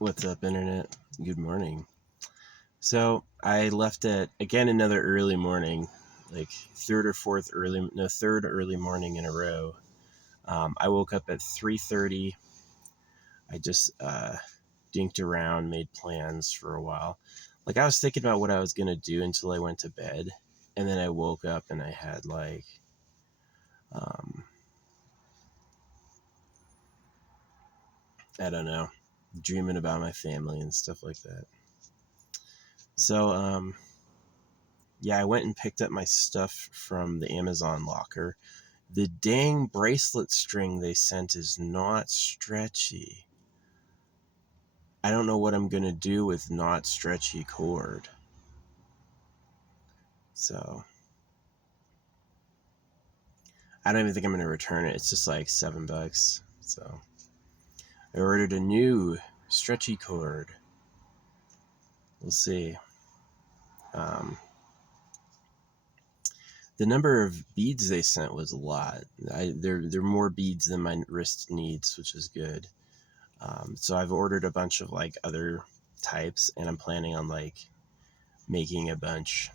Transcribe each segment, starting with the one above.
What's up, Internet? Good morning. So I left at again another early morning, like third early morning in a row. I woke up at 3:30. I just dinked around, made plans for a while. Like I was thinking about what I was gonna do until I went to bed, and then I woke up and I had um, I don't know, dreaming about my family and stuff like that. So yeah, I went and picked up my stuff from the Amazon locker. The dang bracelet string they sent is not stretchy. I don't know what I'm going to do with not stretchy cord. So, I don't even think I'm going to return it. It's just like $7. So, I ordered a new stretchy cord. We'll see. Um, the number of beads they sent was a lot. They're more beads than my wrist needs, which is good. So I've ordered a bunch of like other types, and I'm planning on like making a bunch.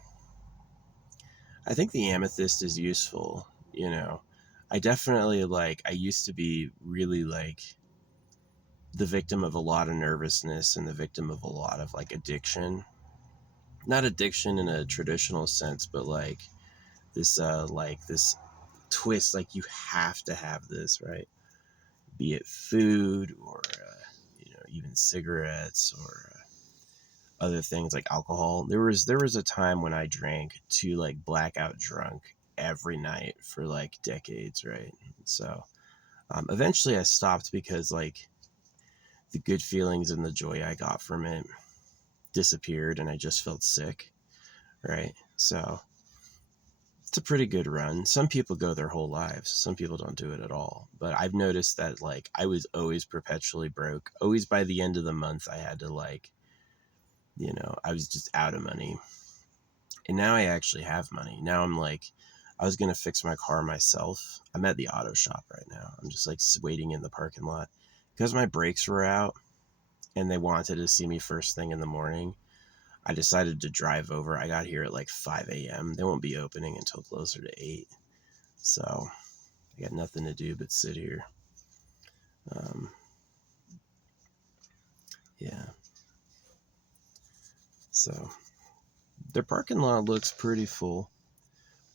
I think the amethyst is useful. You know, I definitely I used to be really like the victim of a lot of nervousness and the victim of a lot of like addiction. Not addiction in a traditional sense, but like this twist, like you have to have this, right? Be it food or even cigarettes or other things like alcohol. There was a time when I drank to like blackout drunk every night for like decades, right? So eventually I stopped because like the good feelings and the joy I got from it disappeared and I just felt sick, right? So it's a pretty good run. Some people go their whole lives. Some people don't do it at all. But I've noticed that like I was always perpetually broke. Always by the end of the month I had to I was just out of money. And now I actually have money. Now I'm like, I was going to fix my car myself. I'm at the auto shop right now. I'm just like waiting in the parking lot because my brakes were out and they wanted to see me first thing in the morning. I decided to drive over. I got here at like 5 a.m. They won't be opening until closer to 8. So I got nothing to do but sit here. Um, yeah. So their parking lot looks pretty full.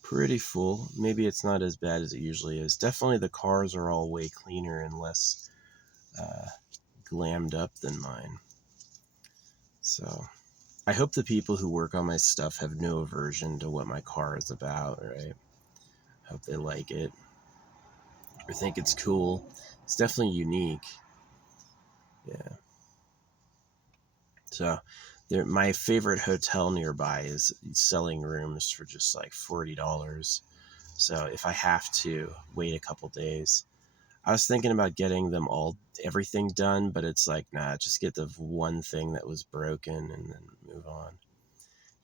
Pretty full. Maybe it's not as bad as it usually is. Definitely the cars are all way cleaner and less uh, glammed up than mine. So I hope the people who work on my stuff have no aversion to what my car is about, right? I hope they like it or think it's cool. It's definitely unique. Yeah. So my favorite hotel nearby is selling rooms for just like $40. So if I have to wait a couple days, I was thinking about getting everything done, but it's like, nah, just get the one thing that was broken and then move on.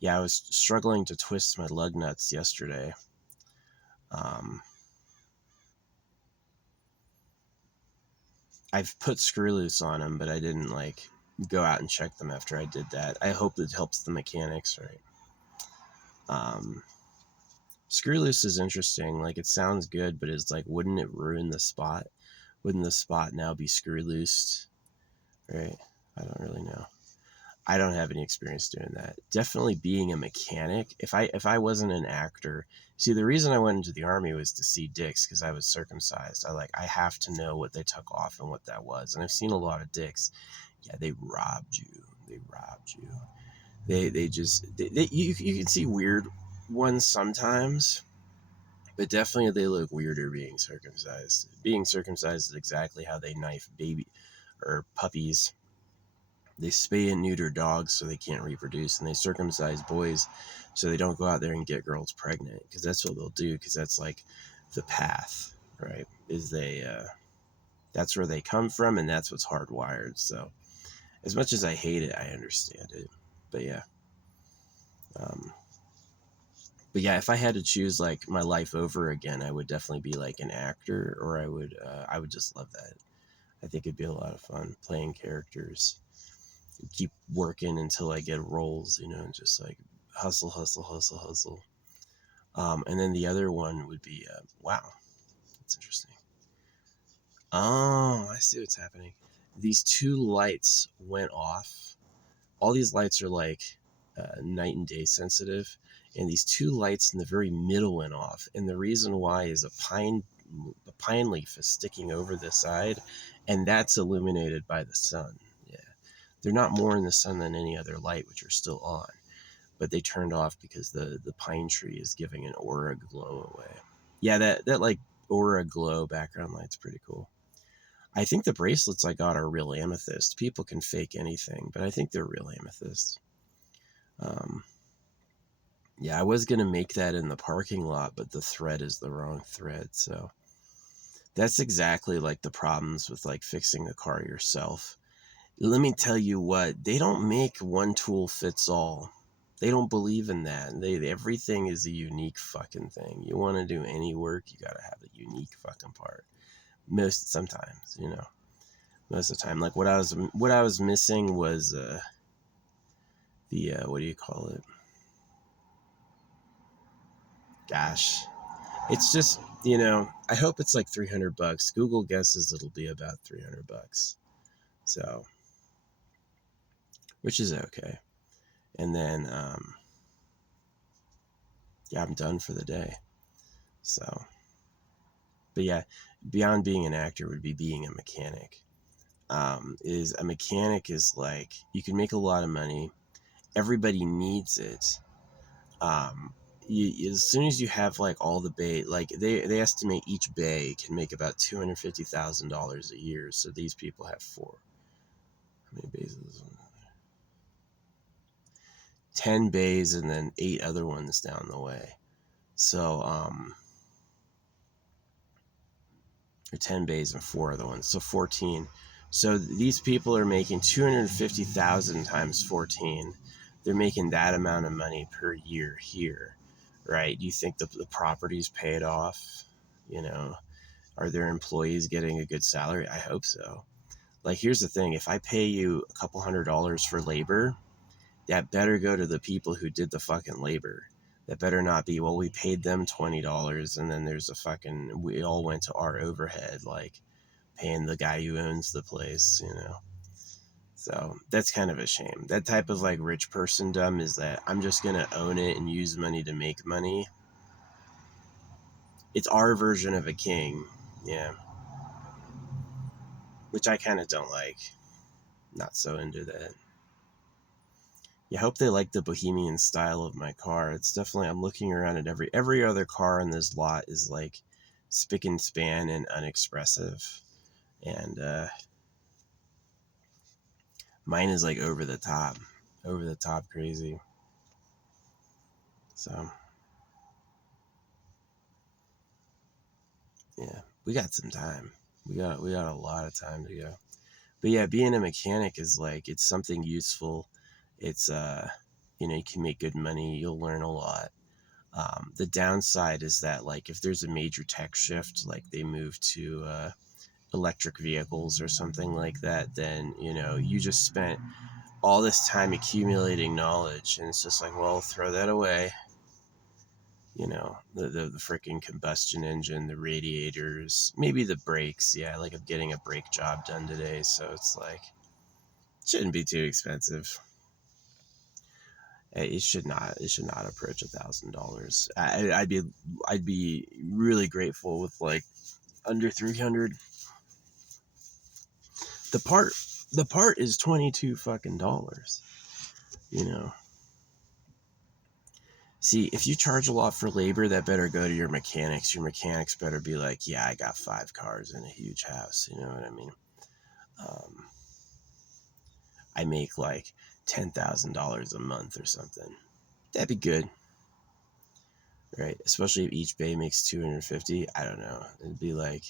Yeah, I was struggling to twist my lug nuts yesterday. Um, I've put screw loose on them, but I didn't like go out and check them after I did that. I hope it helps the mechanics, right? Um, Screw loose is interesting. Like it sounds good, but it's like, wouldn't it ruin the spot? Wouldn't the spot now be screw loosed? Right? I don't really know. I don't have any experience doing that. Definitely being a mechanic. If I wasn't an actor, see the reason I went into the army was to see dicks because I was circumcised. I have to know what they took off and what that was. And I've seen a lot of dicks. Yeah, they robbed you. They robbed you. They just you can see weird ones sometimes, but definitely they look weirder being circumcised. Being circumcised is exactly how they knife baby or puppies. They spay and neuter dogs so they can't reproduce, and they circumcise boys so they don't go out there and get girls pregnant, because that's what they'll do, because that's like the path, right? That's where they come from, and that's what's hardwired. So as much as I hate it, I understand it. But yeah. Um, but yeah, if I had to choose like my life over again, I would definitely be like an actor, or I would just love that. I think it'd be a lot of fun playing characters. keep working until I get rolls, and just like hustle, hustle, hustle, hustle. And then the other one would be, wow, that's interesting. Oh, I see what's happening. These two lights went off. All these lights are like night and day sensitive, and these two lights in the very middle went off. And the reason why is a pine leaf is sticking over the side, and that's illuminated by the sun. Yeah, they're not more in the sun than any other light, which are still on, but they turned off because the pine tree is giving an aura glow away. Yeah, that like aura glow background light's pretty cool. I think the bracelets I got are real amethyst. People can fake anything, but I think they're real amethyst. Um, yeah, I was gonna make that in the parking lot, but the thread is the wrong thread. So that's exactly like the problems with like fixing a car yourself. Let me tell you what, they don't make one tool fits all. They don't believe in that. Everything is a unique fucking thing. You want to do any work, you gotta have a unique fucking part. Sometimes, most of the time. Like what I was missing was the what do you call it? Gosh, it's just I hope it's like $300. Google guesses it'll be about $300. So, which is okay. And then yeah, I'm done for the day. So, but yeah, beyond being an actor would be being a mechanic. Is a mechanic is like you can make a lot of money. Everybody needs it. As soon as you have like all the bay, like they estimate each bay can make about $250,000 a year. So these people have four. How many bays is this one? 10 bays and then 8 other ones down the way. So or 10 bays and 4 other ones. So 14. So these people are making 250,000 times 14. They're making that amount of money per year here, right? Do you think the property's paid off? Are their employees getting a good salary? I hope so. Like, here's the thing. If I pay you a couple $100 for labor, that better go to the people who did the fucking labor. That better not be, well, we paid them $20 and then there's we all went to our overhead, like paying the guy who owns the place. So that's kind of a shame. That type of like rich person dumb is that I'm just going to own it and use money to make money. It's our version of a king. Yeah. Which I kind of don't like. Not so into that. Yeah, I hope they like the bohemian style of my car. It's definitely, I'm looking around at every other car in this lot is like spick and span and unexpressive. And mine is like over the top crazy. So yeah, we got some time. We got a lot of time to go. But yeah, being a mechanic is like, it's something useful. It's you can make good money. You'll learn a lot. The downside is that like if there's a major tech shift, like they move to electric vehicles or something like that, then you just spent all this time accumulating knowledge, and it's just like, well, throw that away. The freaking combustion engine, the radiators, maybe the brakes. Yeah, like I'm getting a brake job done today, so it's like it shouldn't be too expensive. It should not approach $1,000. I'd be really grateful with like under 300. The part is 22 fucking dollars. See, if you charge a lot for labor, that better go to your mechanics. Your mechanics better be like, yeah, I got 5 cars in a huge house. You know what I mean? I make like $10,000 a month or something. That'd be good, right? Especially if each bay makes 250. I don't know. It'd be like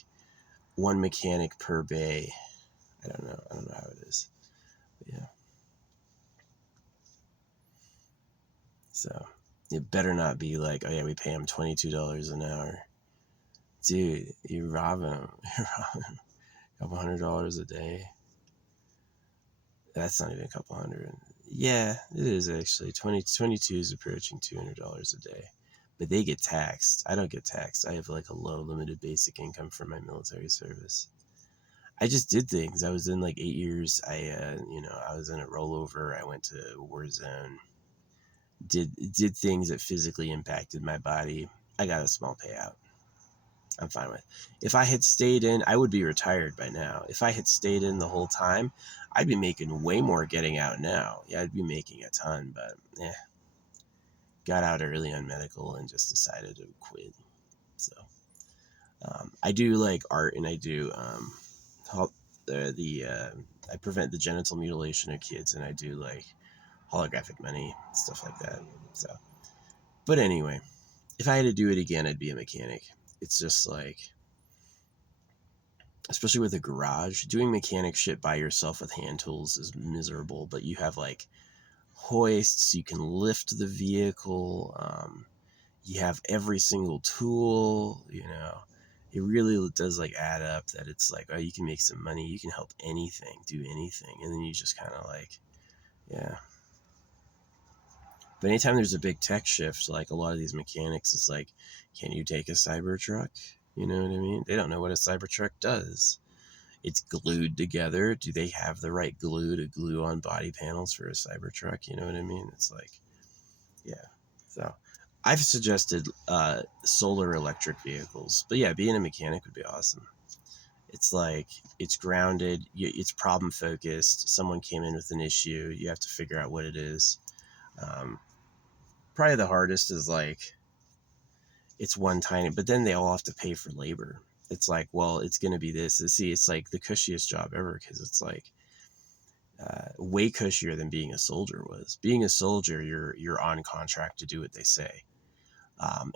one mechanic per bay. I don't know how it is. But yeah. So it better not be like, oh yeah, we pay him $22 an hour. Dude, you're robbing him. You're robbing him. $200 a day. That's not even a couple hundred. Yeah, it is actually. 2022 is approaching $200 a day. But they get taxed. I don't get taxed. I have like a low limited basic income from my military service. I just did things. I was in like 8 years. I was in a rollover. I went to Warzone. Did things that physically impacted my body. I got a small payout. I'm fine with. If I had stayed in, I would be retired by now. If I had stayed in the whole time, I'd be making way more getting out now. Yeah, I'd be making a ton, but got out early on medical and just decided to quit. So I do like art, and I do I prevent the genital mutilation of kids, and I do like holographic money, stuff like that. So, but anyway, if I had to do it again, I'd be a mechanic. It's just like, especially with a garage, doing mechanic shit by yourself with hand tools is miserable, but you have like hoists, you can lift the vehicle, you have every single tool, it really does like add up that it's like, oh, you can make some money, you can help anything, do anything, and then you just kind of like, yeah. But anytime there's a big tech shift, like a lot of these mechanics, it's like, can you take a Cybertruck? You know what I mean? They don't know what a Cybertruck does. It's glued together. Do they have the right glue to glue on body panels for a Cybertruck? You know what I mean? It's like, yeah. So I've suggested solar electric vehicles, but yeah, being a mechanic would be awesome. It's like, it's grounded, it's problem focused. Someone came in with an issue, you have to figure out what it is. Probably the hardest is like, it's one tiny, but then they all have to pay for labor. It's like, well, it's going to be this. See, it's like the cushiest job ever, because it's like way cushier than being a soldier was. Being a soldier, you're on contract to do what they say,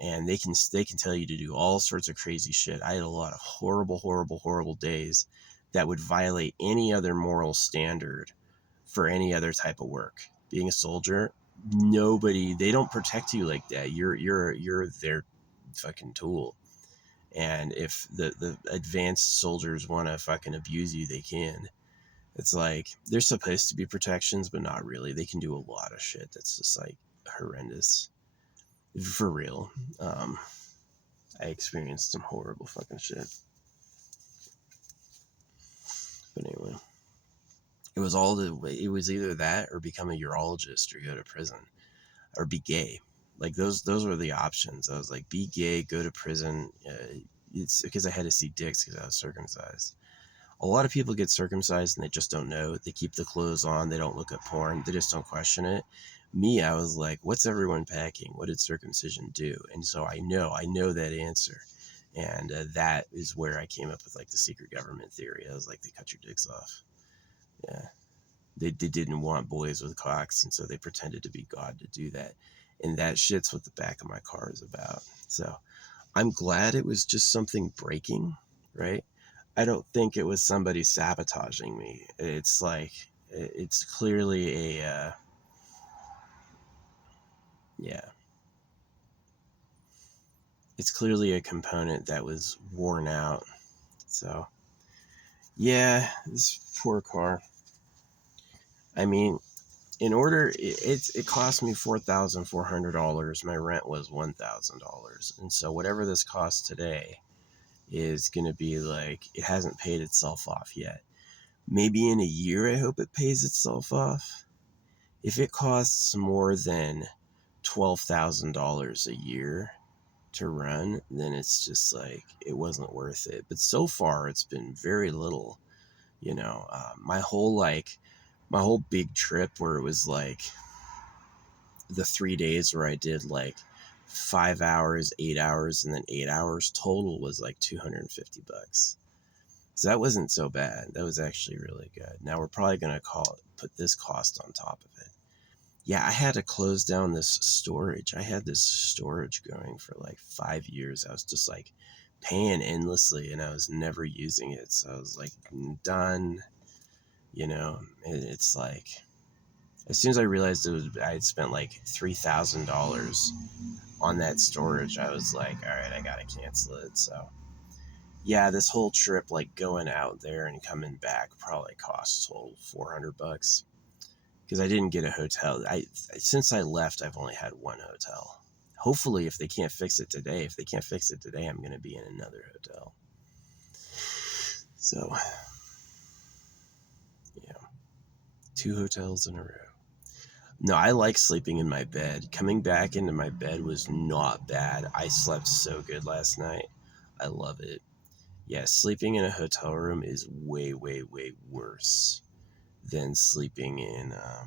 and they can tell you to do all sorts of crazy shit. I had a lot of horrible days that would violate any other moral standard for any other type of work. Being a soldier, they don't protect you like that. You're their fucking tool. And if the advanced soldiers want to fucking abuse you, they can. It's like, there's supposed to be protections, but not really. They can do a lot of shit that's just like horrendous. For real. I experienced some horrible fucking shit. But anyway, it was either that or become a urologist or go to prison or be gay. Like those were the options. I was like, be gay, go to prison. It's because I had to see dicks because I was circumcised. A lot of people get circumcised and they just don't know. They keep the clothes on. They don't look at porn. They just don't question it. Me, I was like, what's everyone packing? What did circumcision do? And so I know that answer. And that is where I came up with like the secret government theory. I was like, they cut your dicks off. Yeah. They didn't want boys with cocks, and so they pretended to be God to do that. And that shit's what the back of my car is about. So I'm glad it was just something breaking, right? I don't think it was somebody sabotaging me. It's like, it's clearly it's clearly a component that was worn out. So, yeah, this poor car. I mean, it cost me $4,400. My rent was $1,000, and so whatever this costs today is going to be like, it hasn't paid itself off yet. Maybe in a year, I hope it pays itself off. If it costs more than $12,000 a year to run, then it's just like, it wasn't worth it. But so far, it's been very little. My whole big trip, where it was like the 3 days where I did like 5 hours, 8 hours, and then 8 hours total, was like $250. So that wasn't so bad. That was actually really good. Now we're probably going to put this cost on top of it. Yeah, I had to close down this storage. I had this storage going for like 5 years. I was just like paying endlessly, and I was never using it. So I was like, done. It's like, as soon as I realized I had spent like $3,000 on that storage, I was like, all right, I gotta cancel it. So Yeah, this whole trip, like going out there and coming back, probably costs $400 because I didn't get a hotel. Since I left, I've only had one hotel. Hopefully, if they can't fix it today, I'm going to be in another hotel. So, yeah, 2 hotels in a row. No, I like sleeping in my bed. Coming back into my bed was not bad. I slept so good last night. I love it. Yeah, sleeping in a hotel room is way, way, way worse than sleeping in uh,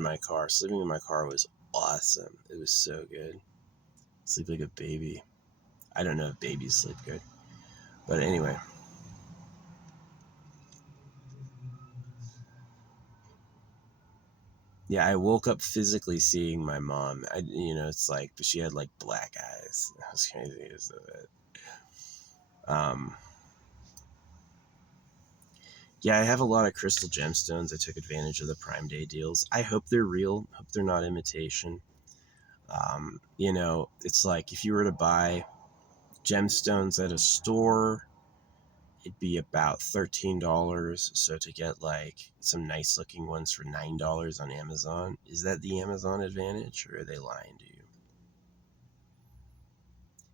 my car. Sleeping in my car was awesome. It was so good. Sleep like a baby. I don't know if babies sleep good, but anyway. Yeah, I woke up physically seeing my mom. It's like she had like black eyes. That was crazy as it. Um, yeah, I have a lot of crystal gemstones. I took advantage of the Prime Day deals. I hope they're real. Hope they're not imitation. It's like if you were to buy gemstones at a store, it'd be about $13. So to get like some nice looking ones for $9 on Amazon, is that the Amazon advantage, or are they lying to you?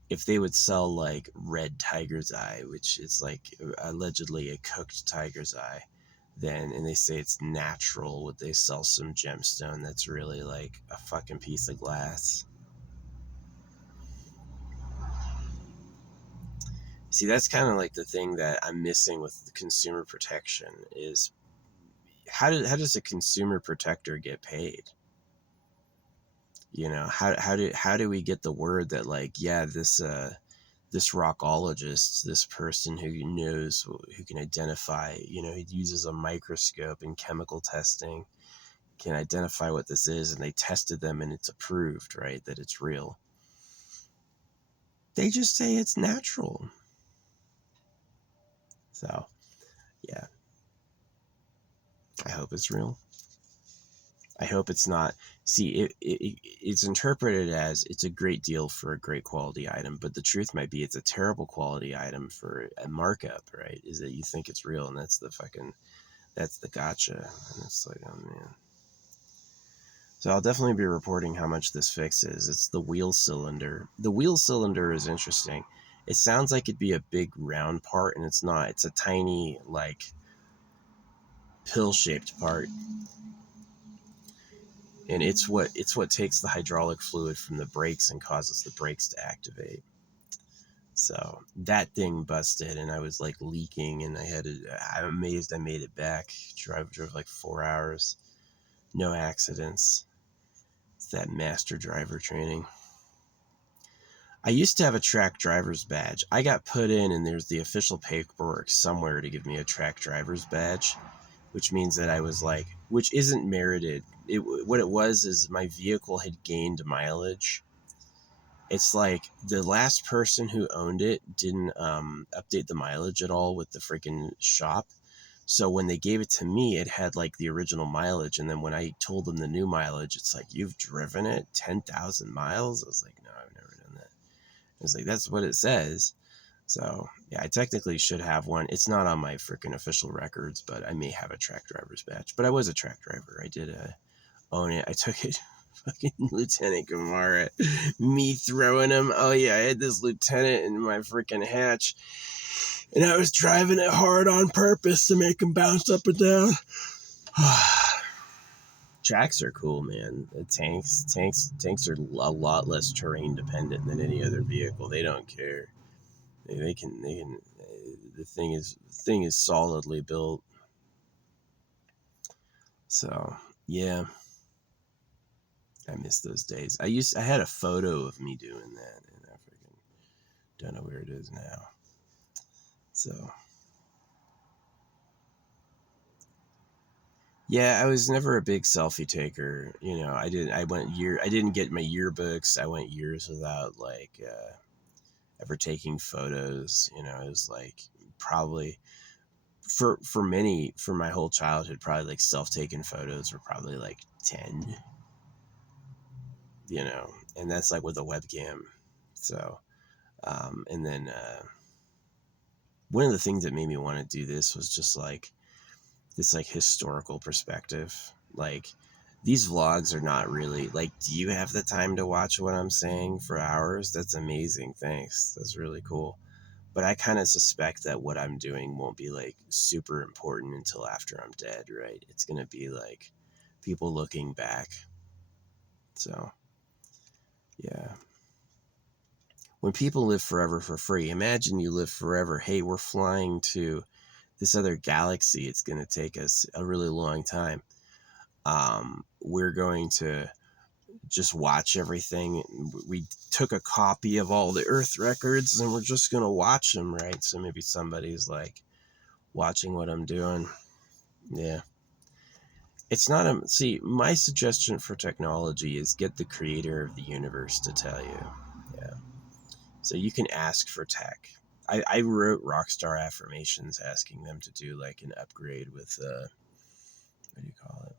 If they would sell like red tiger's eye, which is like allegedly a cooked tiger's eye, then, and they say it's natural, would they sell some gemstone that's really like a fucking piece of glass? See, that's kind of like the thing that I'm missing with the consumer protection is how does a consumer protector get paid? How do we get the word that like, yeah, this rockologist, this person who can identify, he uses a microscope and chemical testing, can identify what this is, and they tested them and it's approved, right, that it's real. They just say it's natural. So, yeah, I hope it's real. I hope it's not. See, it's interpreted as it's a great deal for a great quality item, but the truth might be it's a terrible quality item for a markup, right? Is that you think it's real, and that's the gotcha. And it's like, oh man. So I'll definitely be reporting how much this fixes. It's the wheel cylinder. The wheel cylinder is interesting. It sounds like it'd be a big round part, and it's not. It's a tiny, like, pill-shaped part. And it's what takes the hydraulic fluid from the brakes and causes the brakes to activate. So that thing busted, and I was like leaking, and I'm amazed I made it back. Drove like 4 hours, no accidents. It's that master driver training. I used to have a track driver's badge. I got put in, and there's the official paperwork somewhere to give me a track driver's badge, which means that I was like, which isn't merited. What it was is my vehicle had gained mileage. It's like the last person who owned it didn't update the mileage at all with the freaking shop. So when they gave it to me, it had like the original mileage. And then when I told them the new mileage, it's like, you've driven it 10,000 miles? I was like, no, I've never done that. I was like, that's what it says. So yeah, I technically should have one. It's not on my freaking official records, but I may have a track driver's badge. But I was a track driver. I did own it. I took it. Fucking Lieutenant Gamara. Me throwing him. Oh yeah, I had this lieutenant in my freaking hatch, and I was driving it hard on purpose to make him bounce up and down. Tracks are cool, man. The tanks are a lot less terrain dependent than any other vehicle. They don't care. They can. The thing is solidly built. So yeah, I miss those days. I had a photo of me doing that, and I freaking don't know where it is now. So yeah, I was never a big selfie taker. I didn't get my yearbooks. I went years without like ever taking photos. It was like probably for my whole childhood, probably like self-taken photos were probably like 10. you know, and that's like with a webcam. So, and then one of the things that made me want to do this was just like this like historical perspective. Like these vlogs are not really like, do you have the time to watch what I'm saying for hours? That's amazing. Thanks. That's really cool. But I kind of suspect that what I'm doing won't be like super important until after I'm dead, right? It's going to be like people looking back. So, yeah. When people live forever for free, imagine you live forever. Hey, we're flying to this other galaxy. It's going to take us a really long time. We're going to just watch everything. We took a copy of all the Earth records and we're just going to watch them, right? So maybe somebody's like watching what I'm doing. Yeah. It's not a, see, my suggestion for technology is get the creator of the universe to tell you. Yeah. So you can ask for tech. I wrote Rockstar affirmations asking them to do like an upgrade with, what do you call it?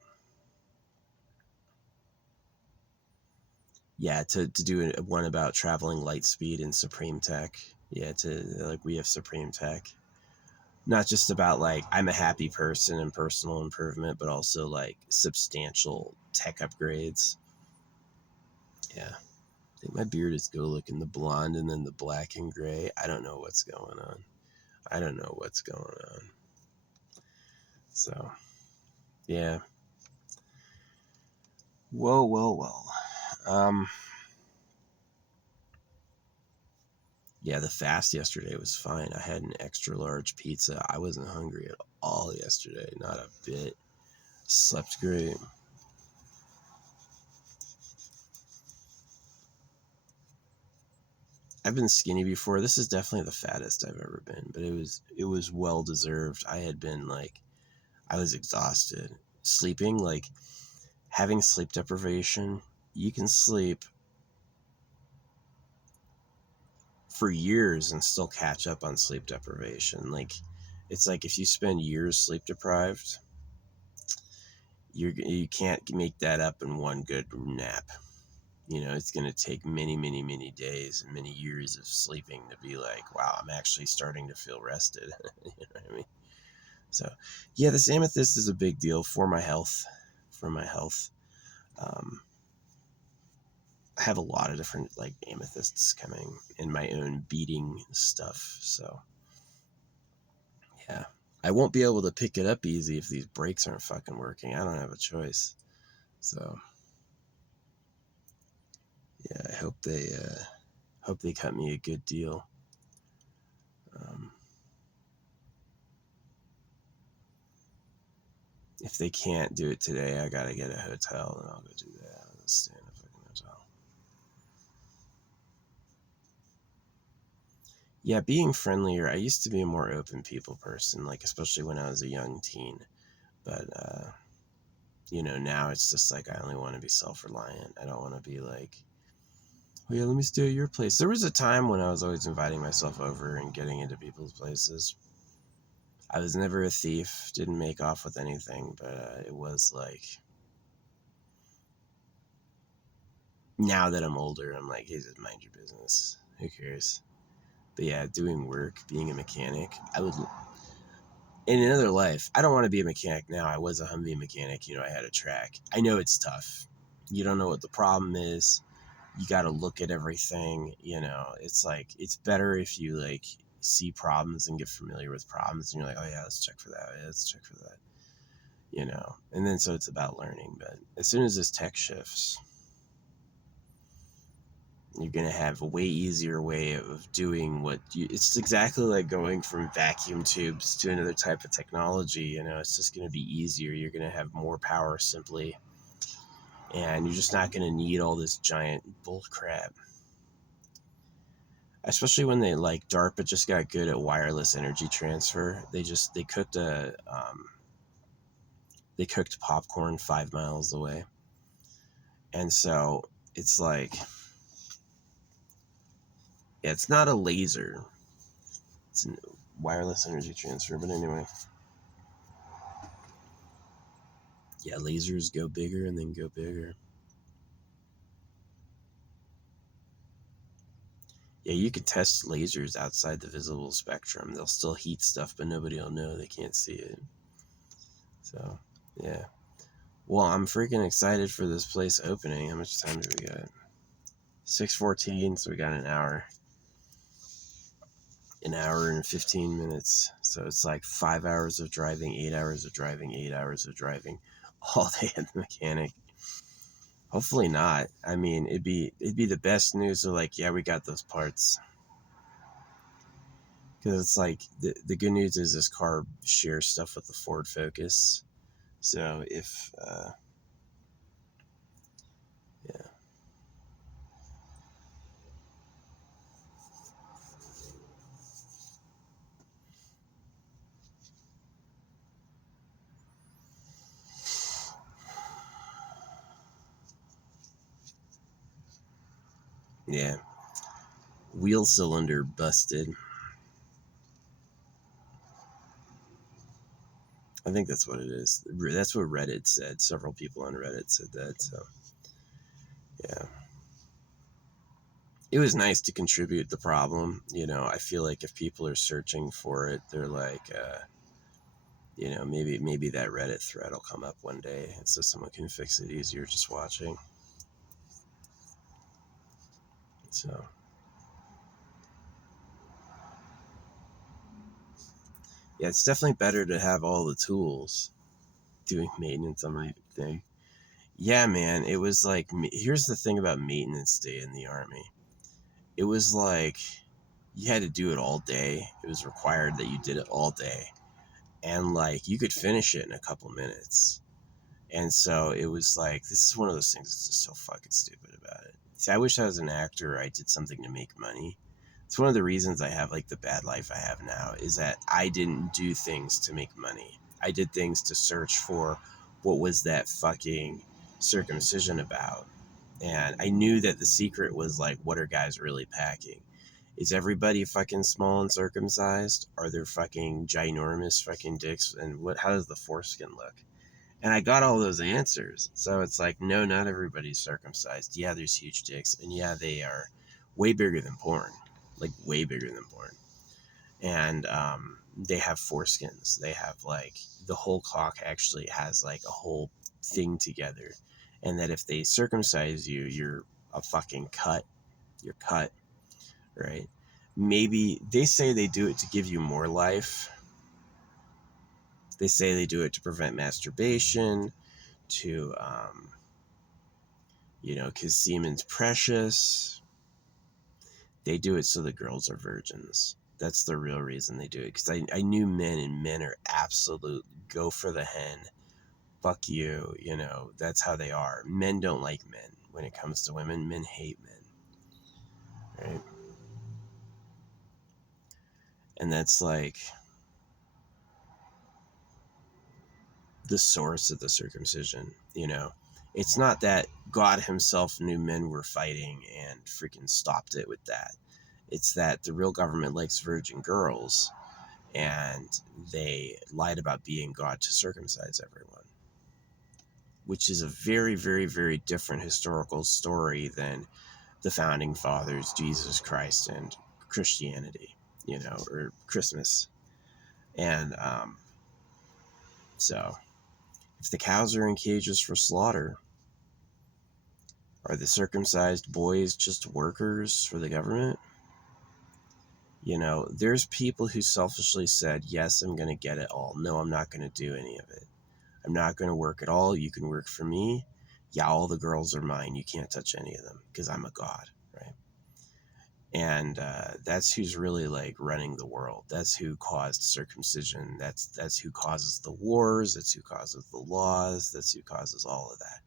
Yeah, to do one about traveling light speed and supreme tech. Yeah, to like we have supreme tech. Not just about like I'm a happy person and personal improvement, but also like substantial tech upgrades. Yeah. I think my beard is go looking the blonde and then the black and gray. I don't know what's going on. I don't know what's going on. So, yeah. Whoa, whoa, whoa. Um, yeah, the fast yesterday was fine. I had an extra large pizza. I wasn't hungry at all yesterday, not a bit. Slept great. I've been skinny before. This is definitely the fattest I've ever been, but it was well deserved. I had been like I was exhausted. Sleeping, like having sleep deprivation, you can sleep for years and still catch up on sleep deprivation. Like it's like if you spend years sleep deprived, you can't make that up in one good nap. You know, it's going to take many, many, many days and many years of sleeping to be like, wow, I'm actually starting to feel rested. You know what I mean? So, yeah, this amethyst is a big deal for my health. For my health, um, I have a lot of different like amethysts coming in my own beading stuff. So, yeah, I won't be able to pick it up easy if these brakes aren't fucking working. I don't have a choice. So, yeah, I hope they cut me a good deal. Um, if they can't do it today, I gotta get a hotel and I'll go do that. I'll stay in a fucking hotel. Yeah, being friendlier. I used to be a more open people person, like especially when I was a young teen. But you know, now it's just like I only want to be self-reliant. I don't want to be like, oh yeah, let me stay at your place. There was a time when I was always inviting myself over and getting into people's places. I was never a thief, didn't make off with anything, but it was like, now that I'm older, I'm like, hey, just mind your business. Who cares? But yeah, doing work, being a mechanic, I would, in another life, I don't want to be a mechanic now. I was a Humvee mechanic, you know, I had a track. I know it's tough. You don't know what the problem is. You got to look at everything, you know. It's like, it's better if you like see problems and get familiar with problems and you're like, oh yeah, let's check for that. Yeah, let's check for that, you know. And then so it's about learning. But as soon as this tech shifts, you're going to have a way easier way of doing what you, it's exactly like going from vacuum tubes to another type of technology, you know. It's just going to be easier. You're going to have more power simply, and you're just not going to need all this giant bull crap. Especially when they like DARPA just got good at wireless energy transfer. They cooked popcorn 5 miles away, and so it's like, yeah, it's not a laser, it's a wireless energy transfer. But anyway, yeah, lasers go bigger and then go bigger. Yeah, you could test lasers outside the visible spectrum. They'll still heat stuff, but nobody will know. They can't see it. So, yeah. Well, I'm freaking excited for this place opening. How much time do we got? 6:14, so we got an hour and 15 minutes. So it's like 5 hours of driving, 8 hours of driving, 8 hours of driving, all day at the mechanic. Hopefully not. I mean, it'd be the best news. Of like, yeah, we got those parts. Because it's like the good news is this car shares stuff with the Ford Focus. So if yeah, yeah, wheel cylinder busted. I think that's what it is. That's what Reddit said. Several people on Reddit said that. So yeah, it was nice to contribute the problem. I feel like if people are searching for it, they're like, maybe that Reddit thread will come up one day, and so someone can fix it easier just watching. So yeah, it's definitely better to have all the tools doing maintenance on my thing. Yeah, man, it was like, here's the thing about maintenance day in the Army. It was like you had to do it all day. It was required that you did it all day. And like you could finish it in a couple minutes. And so it was like, this is one of those things that's just so fucking stupid about it. See, I wish I was an actor or I did something to make money. It's one of the reasons I have like the bad life I have now is that I didn't do things to make money. I did things to search for what was that fucking circumcision about. And I knew that the secret was like, what are guys really packing? Is everybody fucking small and circumcised? Are there fucking ginormous fucking dicks? And how does the foreskin look? And I got all those answers. So it's like, no, not everybody's circumcised. Yeah, there's huge dicks. And yeah, they are way bigger than porn. Like, way bigger than porn. And they have foreskins. They have, like, the whole cock actually has, like, a whole thing together. And that if they circumcise you, you're a fucking cut. You're cut, right? Maybe they say they do it to give you more life. They say they do it to prevent masturbation, to because semen's precious. They do it so the girls are virgins. That's the real reason they do it. Because I knew men, and men are absolute go for the hen. Fuck you. That's how they are. Men don't like men. When it comes to women, men hate men. Right? And that's like the source of the circumcision. It's not that God himself knew men were fighting and freaking stopped it with that. It's that the real government likes virgin girls, and they lied about being God to circumcise everyone, which is a very, very, very different historical story than the founding fathers, Jesus Christ, and Christianity, or Christmas. And so, if the cows are in cages for slaughter, are the circumcised boys just workers for the government? There's people who selfishly said, yes, I'm going to get it all. No, I'm not going to do any of it. I'm not going to work at all. You can work for me. Yeah, all the girls are mine. You can't touch any of them because I'm a god, right? And that's who's really like running the world. That's who caused circumcision. That's who causes the wars. That's who causes the laws. That's who causes all of that.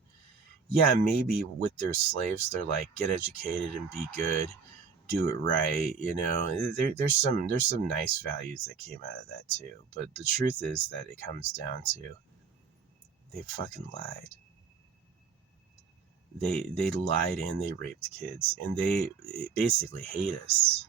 Yeah, maybe with their slaves, they're like, get educated and be good, do it right. There's some nice values that came out of that too. But the truth is that it comes down to they fucking lied. They lied and they raped kids, and they basically hate us.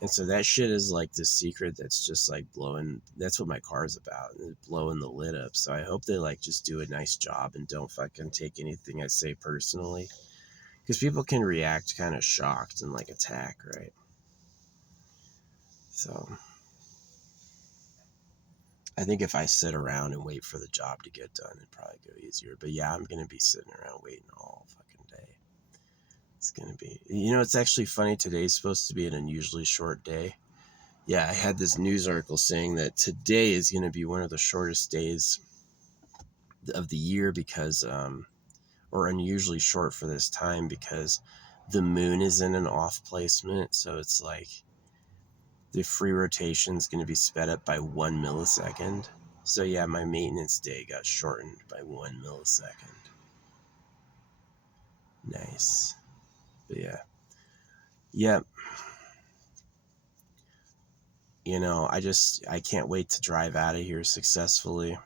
And so that shit is like this secret that's just like blowing. That's what my car is about, blowing the lid up. So I hope they like just do a nice job and don't fucking take anything I say personally. Because people can react kind of shocked and like attack, right? So I think if I sit around and wait for the job to get done, it'd probably go easier. But yeah, I'm going to be sitting around waiting all fucking day. It's going to be, it's actually funny. Today's supposed to be an unusually short day. Yeah, I had this news article saying that today is going to be one of the shortest days of the year because, or unusually short for this time because the moon is in an off placement. So it's like the free rotation is going to be sped up by 1 millisecond. So yeah, my maintenance day got shortened by 1 millisecond. Nice. But yeah. Yep. I can't wait to drive out of here successfully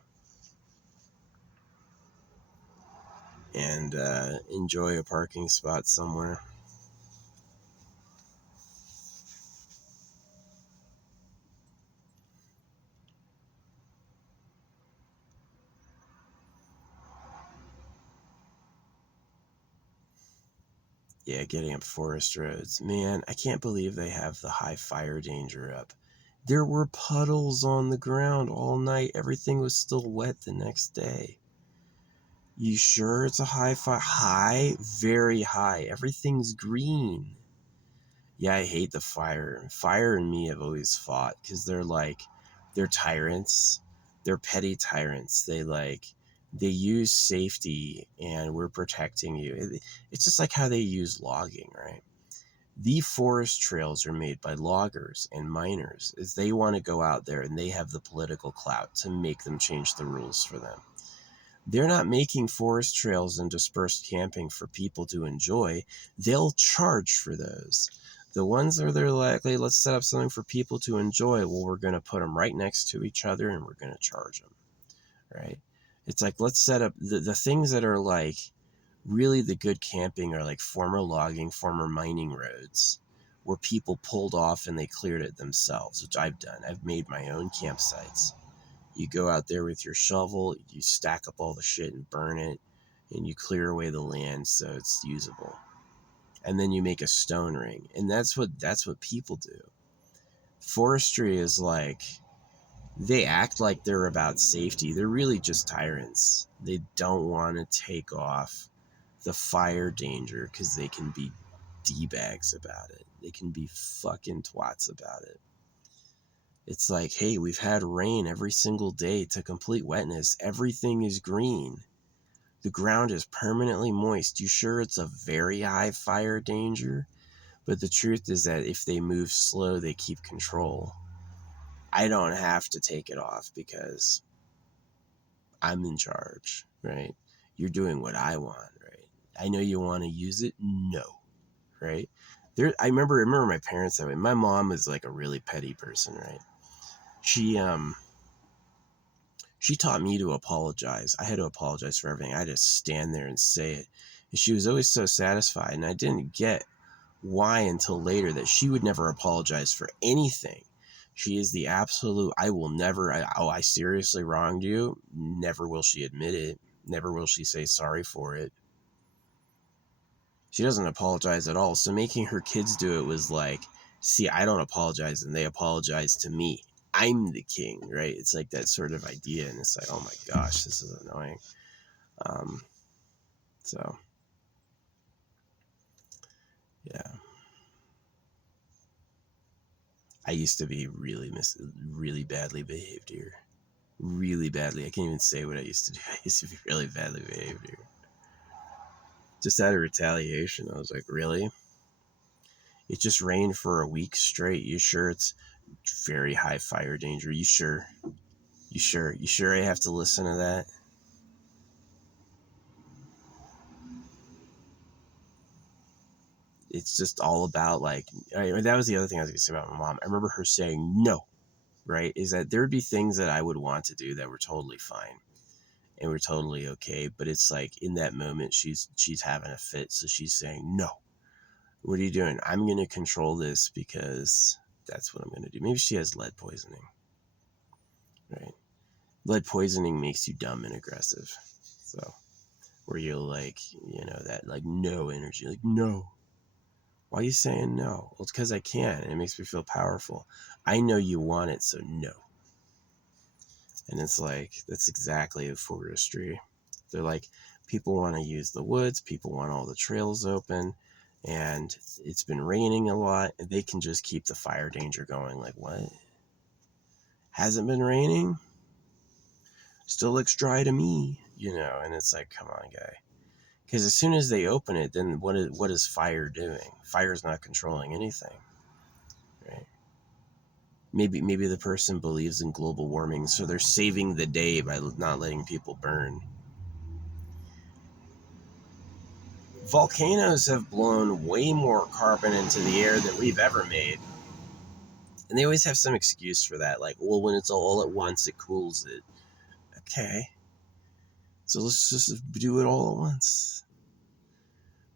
and enjoy a parking spot somewhere. Yeah, getting up forest roads. Man, I can't believe they have the high fire danger up. There were puddles on the ground all night. Everything was still wet the next day. You sure it's a high fire? High? Very high. Everything's green. Yeah, I hate the fire. Fire and me have always fought because they're tyrants. They're petty tyrants. They use safety and we're protecting you. It's just like how they use logging, right? The forest trails are made by loggers and miners as they want to go out there and they have the political clout to make them change the rules for them. They're not making forest trails and dispersed camping for people to enjoy. They'll charge for those. The ones where they're like, hey, let's set up something for people to enjoy. Well, we're going to put them right next to each other and we're going to charge them, right? It's like, let's set up the things that are like really the good camping are like former logging, former mining roads where people pulled off and they cleared it themselves, which I've done. I've made my own campsites. You go out there with your shovel, you stack up all the shit and burn it, and you clear away the land so it's usable. And then you make a stone ring. And that's what people do. Forestry is like, they act like they're about safety. They're really just tyrants. They don't want to take off the fire danger because they can be D-bags about it. They can be fucking twats about it. It's like, hey, we've had rain every single day to complete wetness. Everything is green. The ground is permanently moist. You sure it's a very high fire danger? But the truth is that if they move slow, they keep control. I don't have to take it off because I'm in charge, right? You're doing what I want, right? I know you want to use it. No, right? I remember my parents that way. My mom was like a really petty person, right? She taught me to apologize. I had to apologize for everything. I had to stand there and say it. And she was always so satisfied. And I didn't get why until later that she would never apologize for anything. She is the absolute, I seriously wronged you. Never will she admit it. Never will she say sorry for it. She doesn't apologize at all. So making her kids do it was like, see, I don't apologize and they apologize to me. I'm the king, right? It's like that sort of idea. And it's like, oh my gosh, this is annoying. So, yeah. I used to be really badly behaved here. Really badly. I can't even say what I used to do. I used to be really badly behaved here. Just out of retaliation. I was like, really? It just rained for a week straight. You sure it's very high fire danger? You sure? You sure? You sure I have to listen to that? It's just all about like, that was the other thing I was going to say about my mom. I remember her saying no, right? Is that there would be things that I would want to do that were totally fine and were totally okay. But it's like in that moment, she's having a fit. So she's saying, no, what are you doing? I'm going to control this because that's what I'm going to do. Maybe she has lead poisoning, right? Lead poisoning makes you dumb and aggressive. So where you'll like, that like no energy, like no. Why are you saying no? Well, it's because I can. It makes me feel powerful. I know you want it, so no. And it's like, that's exactly the forestry. They're like, people want to use the woods, people want all the trails open, and it's been raining a lot, and they can just keep the fire danger going. Like, what? Hasn't been raining? Still looks dry to me, and it's like, come on, guy. Because as soon as they open it, then what is fire doing? Fire's not controlling anything, right? Maybe the person believes in global warming, so they're saving the day by not letting people burn. Volcanoes have blown way more carbon into the air than we've ever made. And they always have some excuse for that. Like, well, when it's all at once, it cools it. Okay. So let's just do it all at once.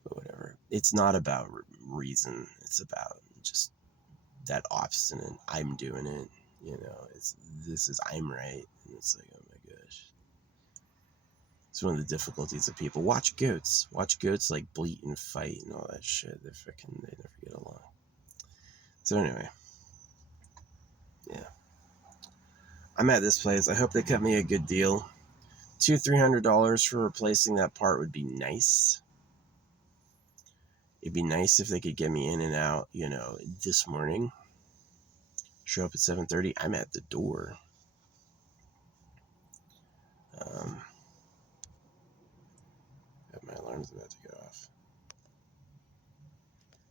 But whatever. It's not about reason. It's about just that obstinate, I'm doing it. I'm right. And it's like, oh my gosh. It's one of the difficulties of people. Watch goats. Watch goats like bleat and fight and all that shit. They never get along. So anyway. Yeah. I'm at this place. I hope they cut me a good deal. $200-$300 for replacing that part would be nice. It'd be nice if they could get me in and out, this morning. Show up at 7:30. I'm at the door. My alarm's about to go off.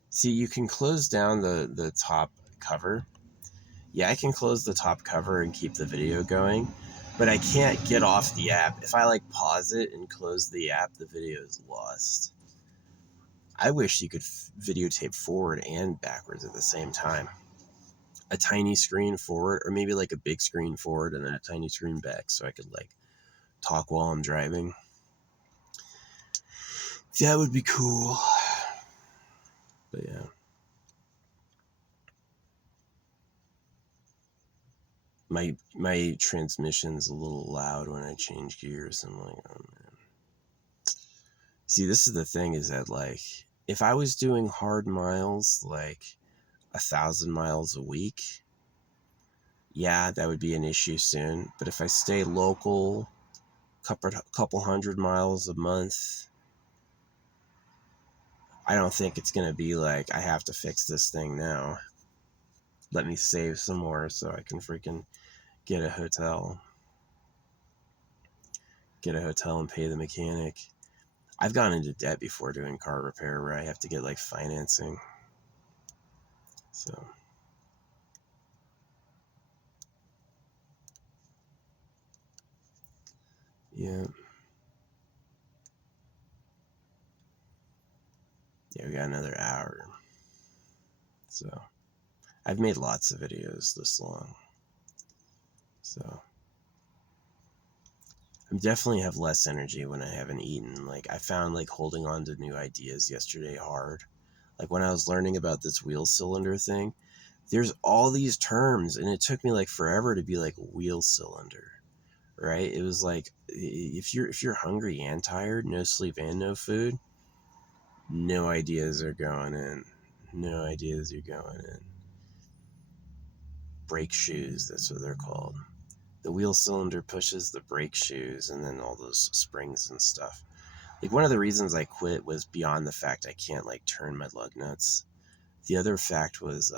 See, you can close down the top cover. Yeah, I can close the top cover and keep the video going, but I can't get off the app. If I pause it and close the app, the video is lost. I wish you could videotape forward and backwards at the same time. A tiny screen forward, or maybe a big screen forward and then a tiny screen back, so I could talk while I'm driving. That would be cool. But yeah. My transmission's a little loud when I change gears. I'm like, oh man. See, this is the thing, is that if I was doing hard miles, 1,000 miles a week, yeah, that would be an issue soon. But if I stay local, couple 100 miles a month, I don't think it's gonna be I have to fix this thing now. Let me save some more so I can freaking get a hotel and pay the mechanic. I've gone into debt before doing car repair where I have to get financing. So yeah, we got another hour. So I've made lots of videos this long. So I definitely have less energy when I haven't eaten. I found holding on to new ideas yesterday hard. When I was learning about this wheel cylinder thing, there's all these terms, and it took me forever to be wheel cylinder, right? It was if you're hungry and tired, no sleep and no food, no ideas are going in. Brake shoes, that's what they're called. The wheel cylinder pushes the brake shoes and then all those springs and stuff. One of the reasons I quit was beyond the fact I can't turn my lug nuts. The other fact was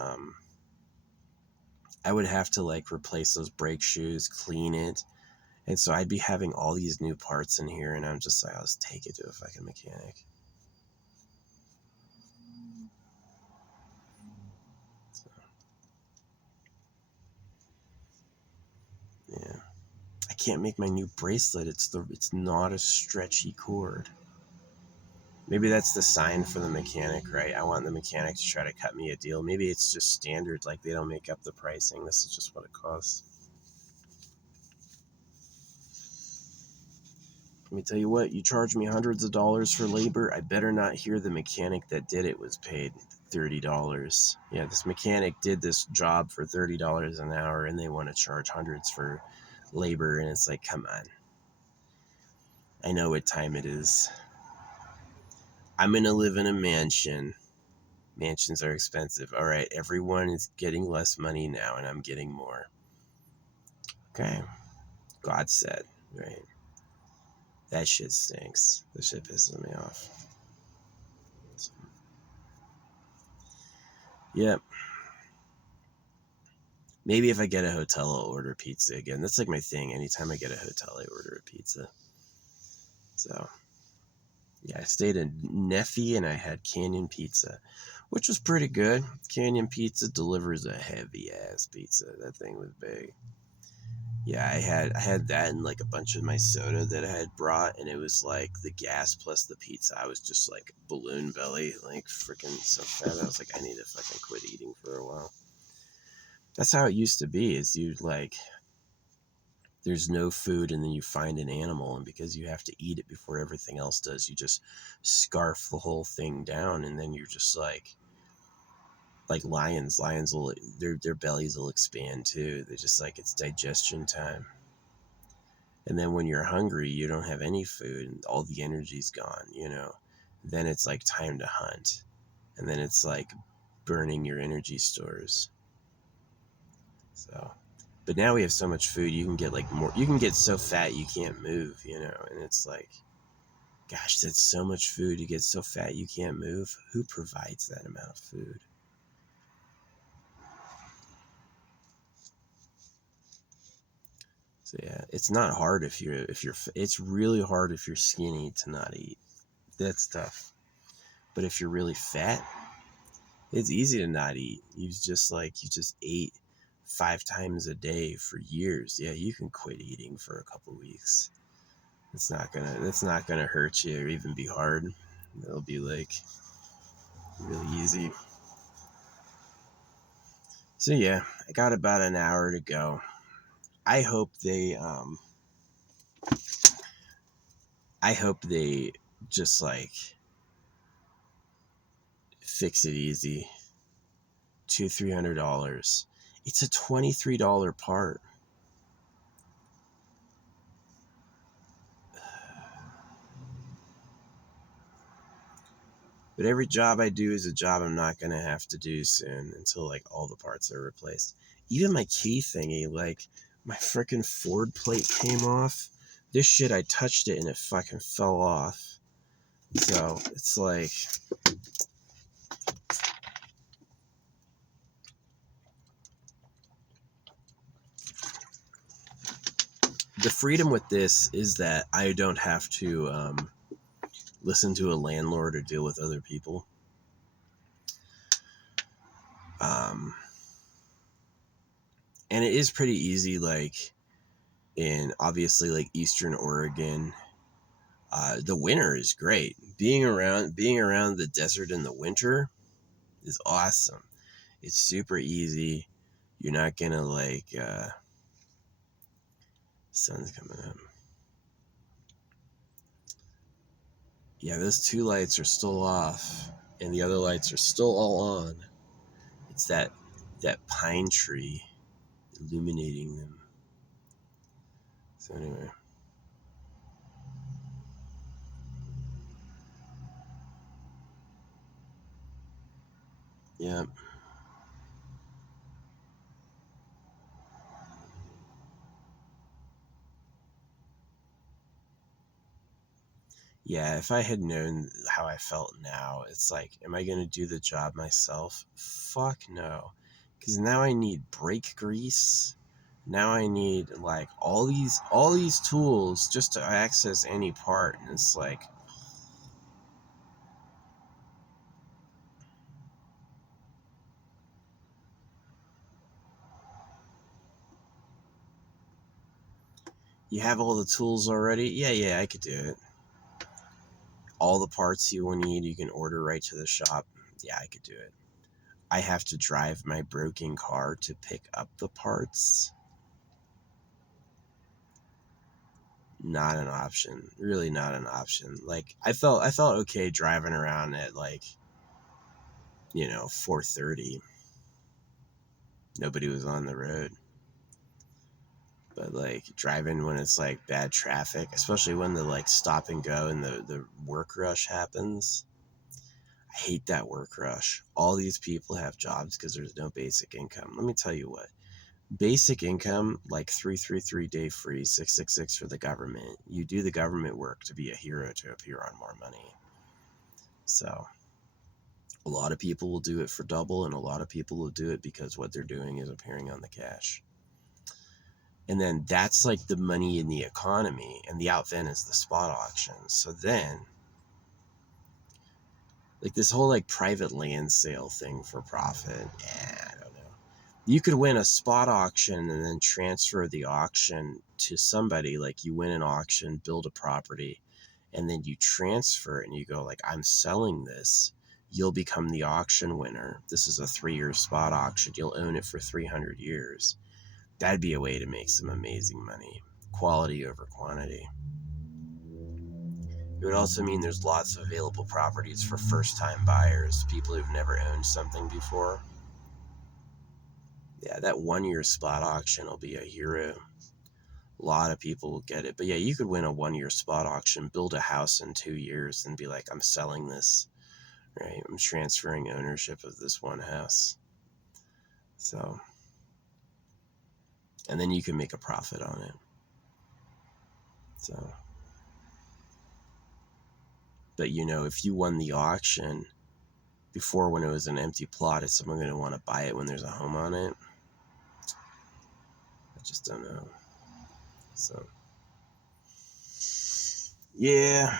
I would have to replace those brake shoes, clean it. And so I'd be having all these new parts in here, and I'm just I'll just take it to a fucking mechanic. So, yeah. I can't make my new bracelet. It's not a stretchy cord. Maybe that's the sign for the mechanic, right? I want the mechanic to try to cut me a deal. Maybe it's just standard, they don't make up the pricing. This is just what it costs. Let me tell you what, you charge me hundreds of dollars for labor, I better not hear the mechanic that did it was paid $30. Yeah, this mechanic did this job for $30 an hour, and they want to charge hundreds for labor, and it's come on. I know what time it is. I'm gonna live in a mansion. Mansions are expensive. All right, everyone is getting less money now, and I'm getting more. Okay, God said, right? That shit stinks. That shit pisses me off. So, yep. Maybe if I get a hotel, I'll order pizza again. That's like my thing. Anytime I get a hotel, I order a pizza. So, yeah, I stayed in Neffy and I had Canyon Pizza, which was pretty good. Canyon Pizza delivers a heavy ass pizza. That thing was big. Yeah, I had that and like a bunch of my soda that I had brought, and it was like the gas plus the pizza. I was just like balloon belly, like freaking so fat. I was like, I need to fucking quit eating for a while. That's how it used to be. Is you like there's no food and then you find an animal, and because you have to eat it before everything else does, you just scarf the whole thing down, and then you're just like lions will their bellies will expand too. They're just like it's digestion time. And then when you're hungry, you don't have any food and all the energy's gone, then it's like time to hunt, and then it's like burning your energy stores. So but now we have so much food, you can get like more, you can get so fat you can't move, and it's like, gosh, that's so much food. You get so fat you can't move. Who provides that amount of food? So yeah, it's not hard if you're it's really hard if you're skinny to not eat. That's tough. But if you're really fat, it's easy to not eat. You just ate 5 times a day for years. Yeah, you can quit eating for a couple weeks. It's not gonna hurt you or even be hard. It'll be like really easy. So yeah, I got about an hour to go. I hope they I hope they just like fix it easy. $200-300. It's a $23 part. But every job I do is a job I'm not gonna have to do soon until like all the parts are replaced. Even my key thingy, like my freaking Ford plate came off. This shit, I touched it and it fucking fell off. So it's like, the freedom with this is that I don't have to listen to a landlord or deal with other people. Um, and it is pretty easy, like in obviously like Eastern Oregon. The winter is great. Being around the desert in the winter is awesome. It's super easy. You're not gonna like sun's coming up. Yeah, those two lights are still off and the other lights are still all on. It's that pine tree illuminating them. So anyway. Yeah. Yeah, if I had known how I felt now, it's like, am I going to do the job myself? Fuck no. Cuz now I need brake grease. Now I need like all these tools just to access any part, and it's like, you have all the tools already? Yeah, I could do it. All the parts you will need, you can order right to the shop. Yeah, I could do it. I have to drive my broken car to pick up the parts. Not an option. Really not an option. Like I felt okay driving around at like, 4:30. Nobody was on the road. But like driving when it's like bad traffic, especially when the like stop and go and the work rush happens. I hate that work rush. All these people have jobs because there's no basic income. Let me tell you what. Basic income, like 333 day free, 666 for the government. You do the government work to be a hero to appear on more money. So a lot of people will do it for double, and a lot of people will do it because what they're doing is appearing on the cash. And then that's like the money in the economy, and the out then is the spot auctions. So then, like this whole like private land sale thing for profit, I don't know. You could win a spot auction and then transfer the auction to somebody. Like you win an auction, build a property, and then you transfer it and you go like, I'm selling this. You'll become the auction winner. This is a 3-year spot auction. You'll own it for 300 years. That'd be a way to make some amazing money. Quality over quantity. It would also mean there's lots of available properties for first-time buyers, people who've never owned something before. Yeah, that 1-year spot auction will be a hero. A lot of people will get it. But yeah, you could win a 1-year spot auction, build a house in 2 years, and be like, I'm selling this, right? I'm transferring ownership of this one house. So, and then you can make a profit on it. So, but you know, if you won the auction before when it was an empty plot, is someone going to want to buy it when there's a home on it? I just don't know. So, yeah.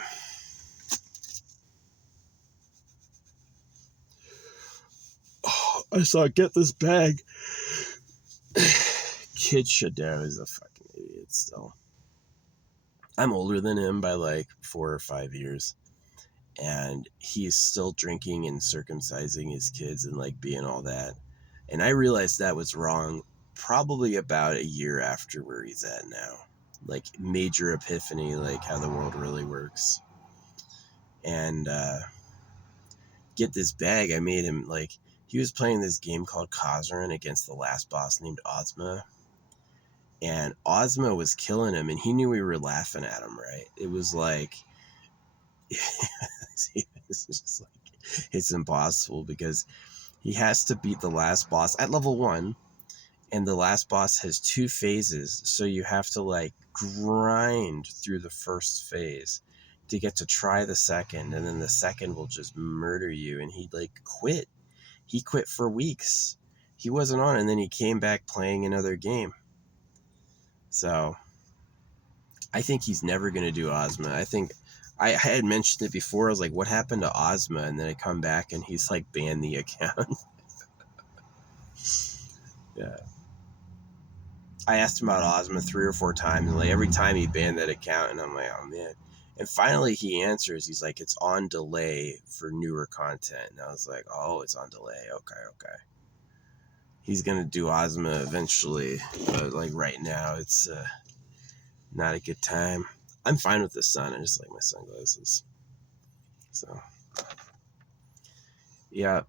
Oh, I saw Get This Bag. Kid Shadow is a fucking idiot still. I'm older than him by like 4 or 5 years. And he's still drinking and circumcising his kids and like being all that. And I realized that was wrong probably about a year after where he's at now. Like major epiphany, like how the world really works. And Get This Bag, I made him like, he was playing this game called Kazarin against the last boss named Ozma. And Ozma was killing him, and he knew we were laughing at him, right? It was like, it's just like, it's impossible because he has to beat the last boss at level 1, and the last boss has 2 phases, so you have to like grind through the first phase to get to try the second, and then the second will just murder you. And he like quit. He quit for weeks. He wasn't on, and then he came back playing another game. So I think he's never going to do Ozma. I think I had mentioned it before. I was like, what happened to Ozma? And then I come back and he's like banned the account. Yeah. I asked him about Ozma 3 or 4 times. And like every time he banned that account, and I'm like, oh man. And finally he answers. He's like, it's on delay for newer content. And I was like, oh, it's on delay. Okay. He's going to do Ozma eventually. But like right now, it's not a good time. I'm fine with the sun. I just like my sunglasses. So, yeah.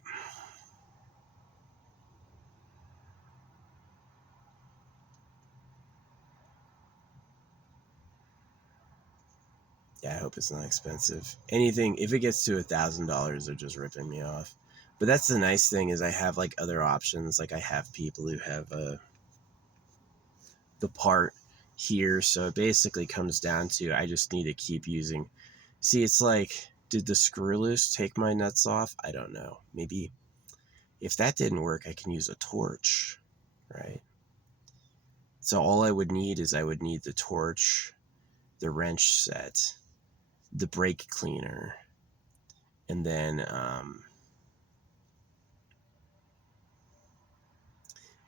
Yeah, I hope it's not expensive. Anything, if it gets to $1,000, they're just ripping me off. But that's the nice thing is I have like other options. Like I have people who have the part here. So it basically comes down to I just need to keep using. See, it's like, did the screw loose take my nuts off? I don't know. Maybe if that didn't work, I can use a torch, right? So all I would need is I would need the torch, the wrench set, the brake cleaner, and then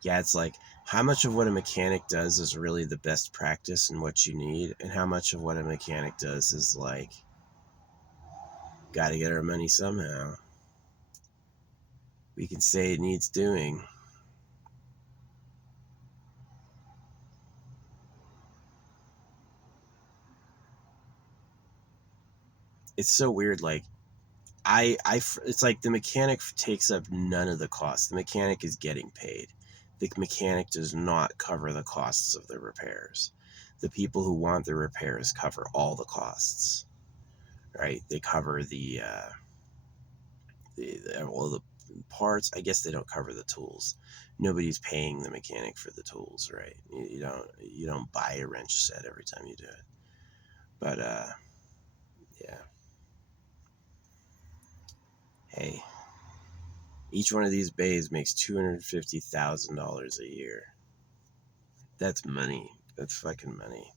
yeah, it's like how much of what a mechanic does is really the best practice and what you need, and how much of what a mechanic does is like gotta get our money somehow. We can say it needs doing. It's so weird, like it's like the mechanic takes up none of the cost. The mechanic is getting paid. the mechanic does not cover the costs of the repairs. The people who want the repairs cover all the costs, right? They cover all the parts. I guess they don't cover the tools. Nobody's paying the mechanic for the tools, right? You don't buy a wrench set every time you do it. But yeah. Hey, each one of these bays makes $250,000 a year. That's money. That's fucking money.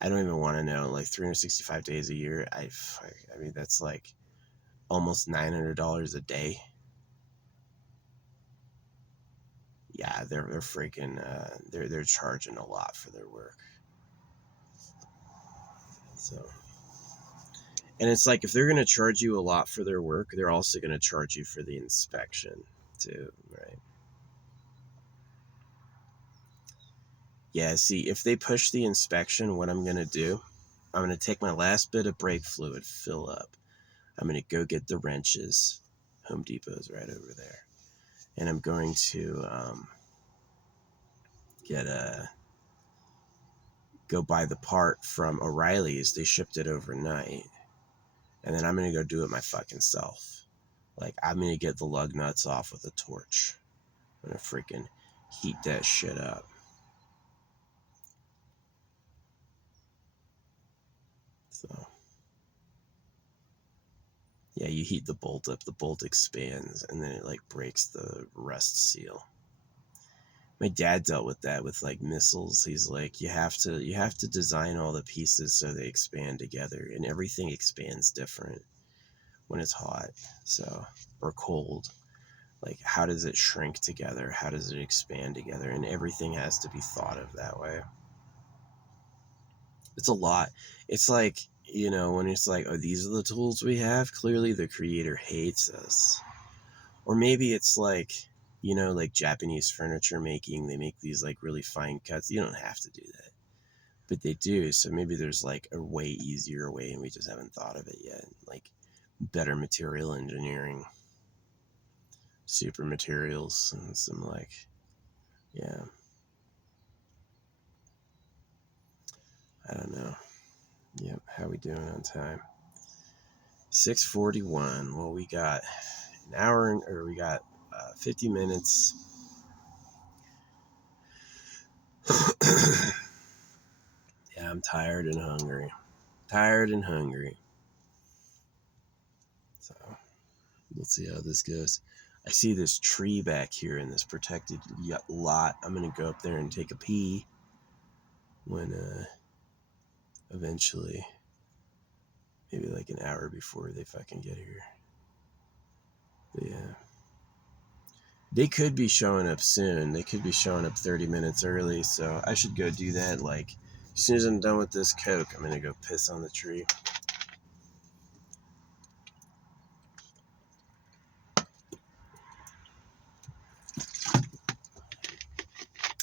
I don't even want to know. Like 365 days a year. I mean, that's like almost $900 a day. Yeah, they're freaking they're charging a lot for their work. So, and it's like if they're gonna charge you a lot for their work, they're also gonna charge you for the inspection too, right? Yeah, see, if they push the inspection, what I'm gonna do, I'm gonna take my last bit of brake fluid, fill up. I'm gonna go get the wrenches. Home Depot's right over there, and I'm going to go buy the part from O'Reilly's. They shipped it overnight, and then I'm gonna go do it my fucking self. Like, I'm gonna get the lug nuts off with a torch. I'm gonna freaking heat that shit up. So yeah, you heat the bolt up, the bolt expands, and then it like breaks the rust seal. My dad dealt with that with like missiles. He's like, you have to design all the pieces so they expand together, and everything expands different when it's hot, so, or cold. Like, how does it shrink together? How does it expand together? And everything has to be thought of that way. It's a lot. It's like, when it's like, oh, these are the tools we have. Clearly the creator hates us. Or maybe it's like, like Japanese furniture making, they make these like really fine cuts. You don't have to do that, but they do. So maybe there's like a way easier way and we just haven't thought of it yet. Like better material engineering, super materials, and some like, yeah, I don't know. Yep. How we doing on time? 6:41. Well, we got an hour, or we got 50 minutes. Yeah, I'm tired and hungry. So we'll see how this goes. I see this tree back here in this protected lot. I'm gonna go up there and take a pee when eventually, maybe like an hour before they fucking get here. But yeah, they could be showing up soon. They could be showing up 30 minutes early, so I should go do that. Like, as soon as I'm done with this Coke, I'm gonna go piss on the tree.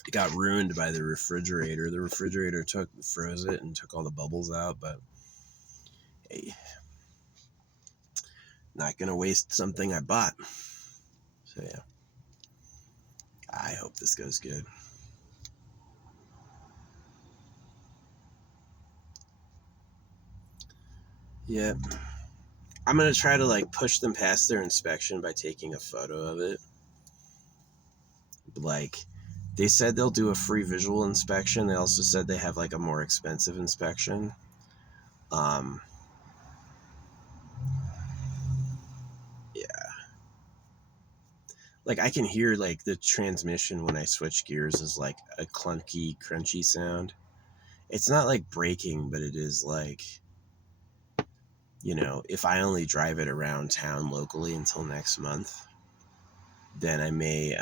It got ruined by the refrigerator. The refrigerator froze it and took all the bubbles out, but hey, not gonna waste something I bought. So yeah, I hope this goes good. Yep. I'm gonna try to like push them past their inspection by taking a photo of it. Like, they said they'll do a free visual inspection. They also said they have like a more expensive inspection. Yeah. Like, I can hear like the transmission when I switch gears is like a clunky, crunchy sound. It's not like braking, but it is like, if I only drive it around town locally until next month, then I may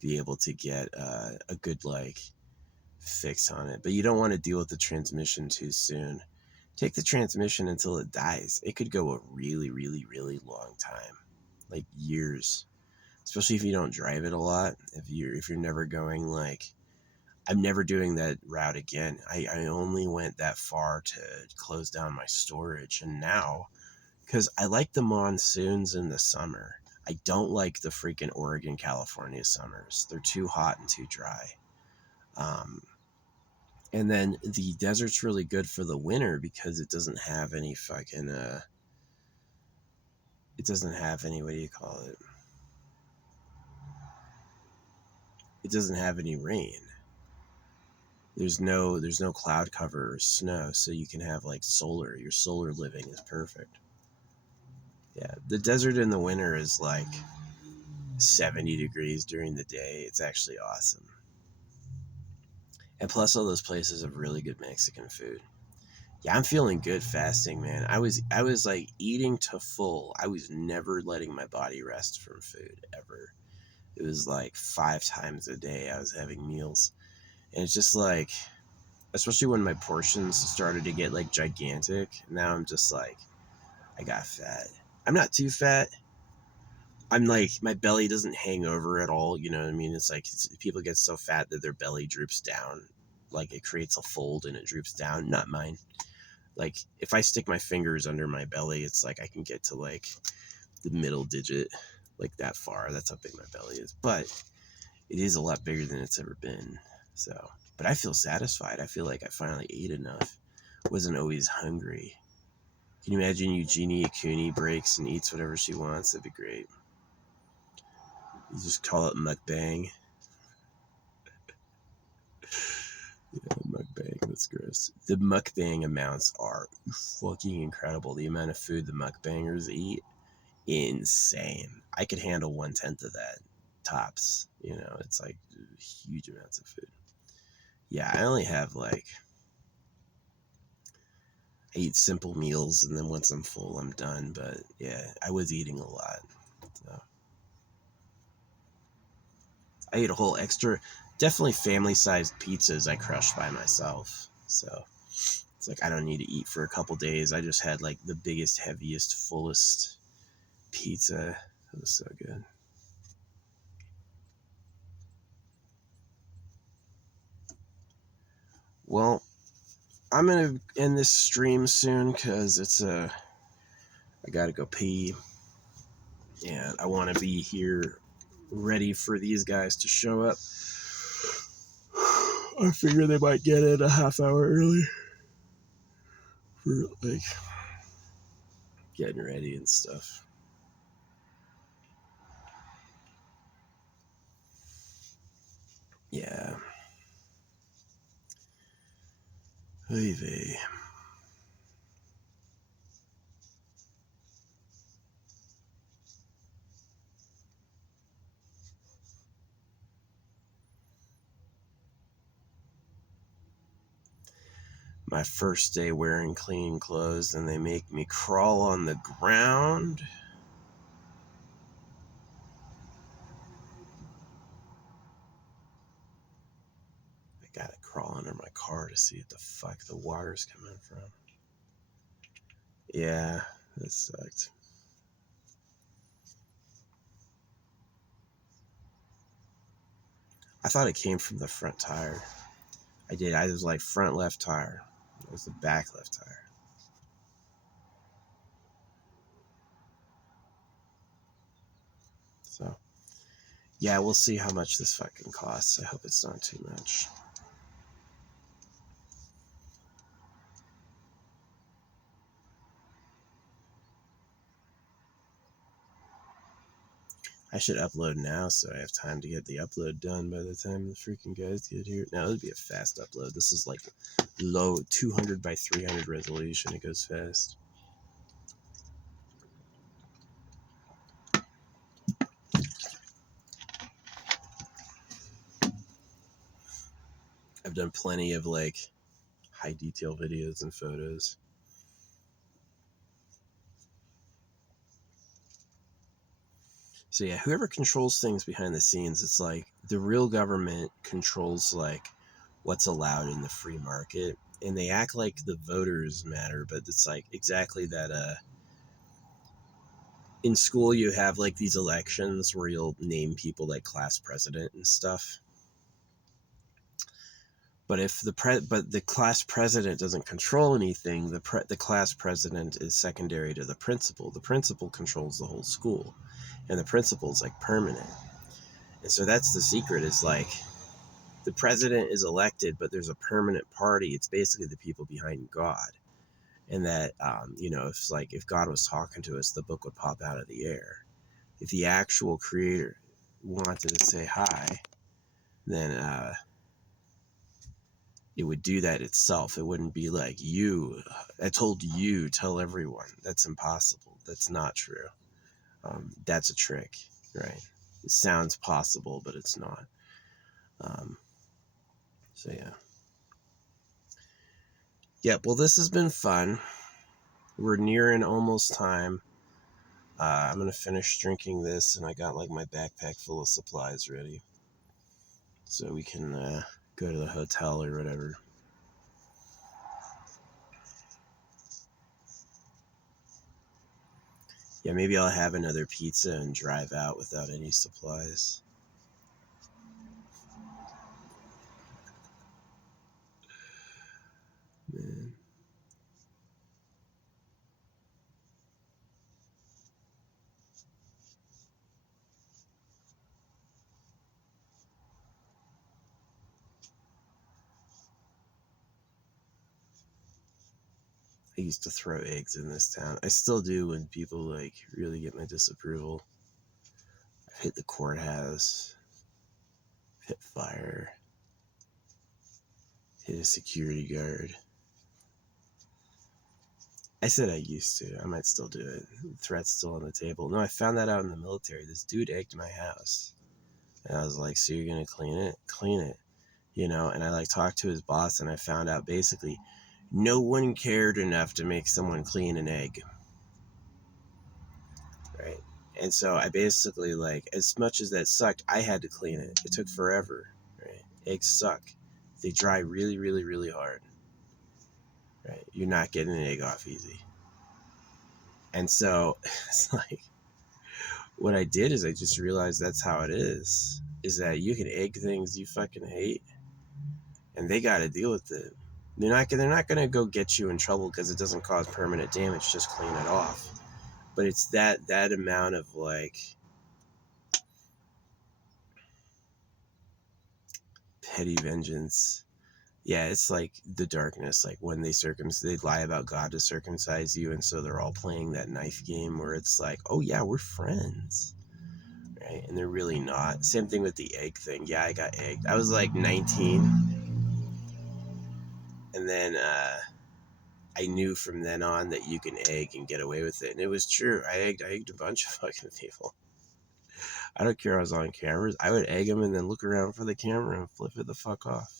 be able to get a good like fix on it. But you don't want to deal with the transmission too soon. Take the transmission until it dies. It could go a really, really, really long time, like years, especially if you don't drive it a lot. If you're never going, like, I'm never doing that route again. I only went that far to close down my storage, and now, because I like the monsoons in the summer, I don't like the freaking Oregon, California summers. They're too hot and too dry. Um, and then the desert's really good for the winter because it doesn't have any fucking, it doesn't have any, what do you call it? It doesn't have any rain. There's no cloud cover or snow, so you can have like solar. Your solar living is perfect. Yeah, the desert in the winter is like 70 degrees during the day. It's actually awesome. And plus all those places have really good Mexican food. Yeah, I'm feeling good fasting, man. I was like eating to full. I was never letting my body rest from food ever. It was like 5 times a day I was having meals. And it's just like, especially when my portions started to get like gigantic, now I'm just like, I got fat. I'm not too fat. I'm like, my belly doesn't hang over at all. You know what I mean? It's like people get so fat that their belly droops down. Like it creates a fold and it droops down. Not mine. Like if I stick my fingers under my belly, it's like I can get to like the middle digit, like that far. That's how big my belly is. But it is a lot bigger than it's ever been. So, but I feel satisfied. I feel like I finally ate enough. Wasn't always hungry. Can you imagine Eugenia Cooney breaks and eats whatever she wants? That'd be great. You just call it mukbang. Yeah, mukbang. That's gross. The mukbang amounts are fucking incredible. The amount of food the mukbangers eat, insane. I could handle 1/10 of that tops. You know, it's like huge amounts of food. Yeah, I only have like, I eat simple meals and then once I'm full, I'm done. But yeah, I was eating a lot. So I ate a whole extra, definitely family sized pizzas I crushed by myself. So it's like I don't need to eat for a couple days. I just had like the biggest, heaviest, fullest pizza. It was so good. Well, I'm gonna end this stream soon because I gotta go pee, and I want to be here ready for these guys to show up. I figure they might get it a half hour early for like getting ready and stuff. Yeah. Oy vey. My first day wearing clean clothes and they make me crawl on the ground. I gotta crawl under my car to see what the fuck the water's coming from. Yeah, that sucked. I thought it came from the front tire. I did. I was like front left tire. It was the back left tire. So, yeah, we'll see how much this fucking costs. I hope it's not too much. I should upload now so I have time to get the upload done by the time the freaking guys get here. Now, it'll be a fast upload. This is like low 200 by 300 resolution. It goes fast. I've done plenty of like high detail videos and photos. So yeah, whoever controls things behind the scenes, it's like the real government controls like what's allowed in the free market, and they act like the voters matter, but it's like exactly that. In school, you have like these elections where you'll name people like class president and stuff. But if the class president doesn't control anything, the class president is secondary to the principal. The principal controls the whole school. and the principle is like permanent. And so that's the secret, is like the president is elected, but there's a permanent party. It's basically the people behind God. And that, if God was talking to us, the book would pop out of the air. If the actual creator wanted to say hi, then it would do that itself. It wouldn't be like, I told you, tell everyone. That's impossible. That's not true. That's a trick, right? It sounds possible, but it's not. So yeah. Yep, well, this has been fun. We're nearing almost time. I'm going to finish drinking this, and I got like my backpack full of supplies ready. So we can go to the hotel or whatever. Yeah, maybe I'll have another pizza and drive out without any supplies. Man. I used to throw eggs in this town. I still do when people like really get my disapproval. I've hit the courthouse, hit fire, hit a security guard. I said I used to. I might still do it. The threat's still on the table. No, I found that out in the military. This dude egged my house. And I was like, so you're going to clean it? Clean it. And I like talked to his boss, and I found out basically no one cared enough to make someone clean an egg. Right? And so I basically, like, as much as that sucked, I had to clean it. It took forever. Right? Eggs suck. They dry really, really, really hard. Right? You're not getting an egg off easy. And so it's like, what I did is I just realized that's how it is that you can egg things you fucking hate, and they got to deal with it. They're not going to go get you in trouble because it doesn't cause permanent damage. Just clean it off. But it's that amount of like petty vengeance. Yeah, it's like the darkness, like when they lie about God to circumcise you, and so they're all playing that knife game where it's like, oh yeah, we're friends. Right? And they're really not. Same thing with the egg thing. Yeah, I got egged. I was like 19, and then I knew from then on that you can egg and get away with it, and it was true. I egged a bunch of fucking people. I don't care. I was on cameras. I would egg them and then look around for the camera and flip it the fuck off.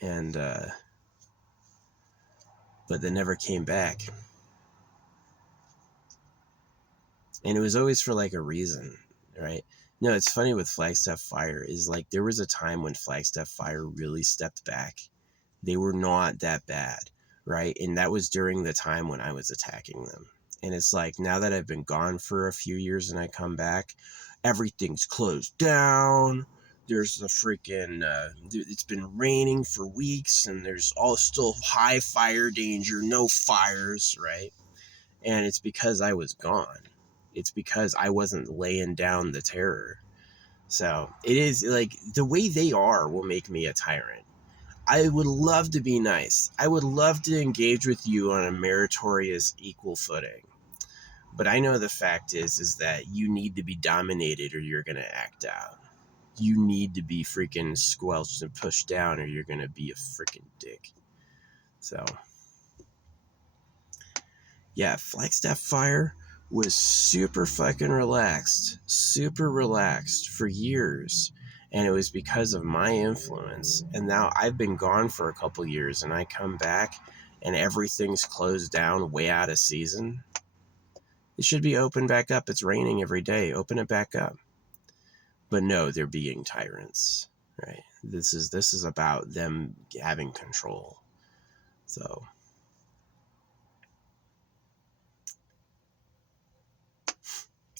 And but they never came back. And it was always for like a reason, right? No, it's funny with Flagstaff Fire is like there was a time when Flagstaff Fire really stepped back. They were not that bad, right? And that was during the time when I was attacking them. And it's like now that I've been gone for a few years and I come back, everything's closed down. There's the freaking, it's been raining for weeks, and there's all still high fire danger, no fires, right? And it's because I was gone. It's because I wasn't laying down the terror. So it is like the way they are will make me a tyrant. I would love to be nice. I would love to engage with you on a meritorious, equal footing. But I know the fact is that you need to be dominated or you're going to act out. You need to be freaking squelched and pushed down or you're going to be a freaking dick. So, yeah, Flagstaff Fire was super fucking relaxed for years. And it was because of my influence. And now I've been gone for a couple years and I come back and everything's closed down way out of season. It should be open back up. It's raining every day. Open it back up. But no, they're being tyrants, right? This is about them having control. So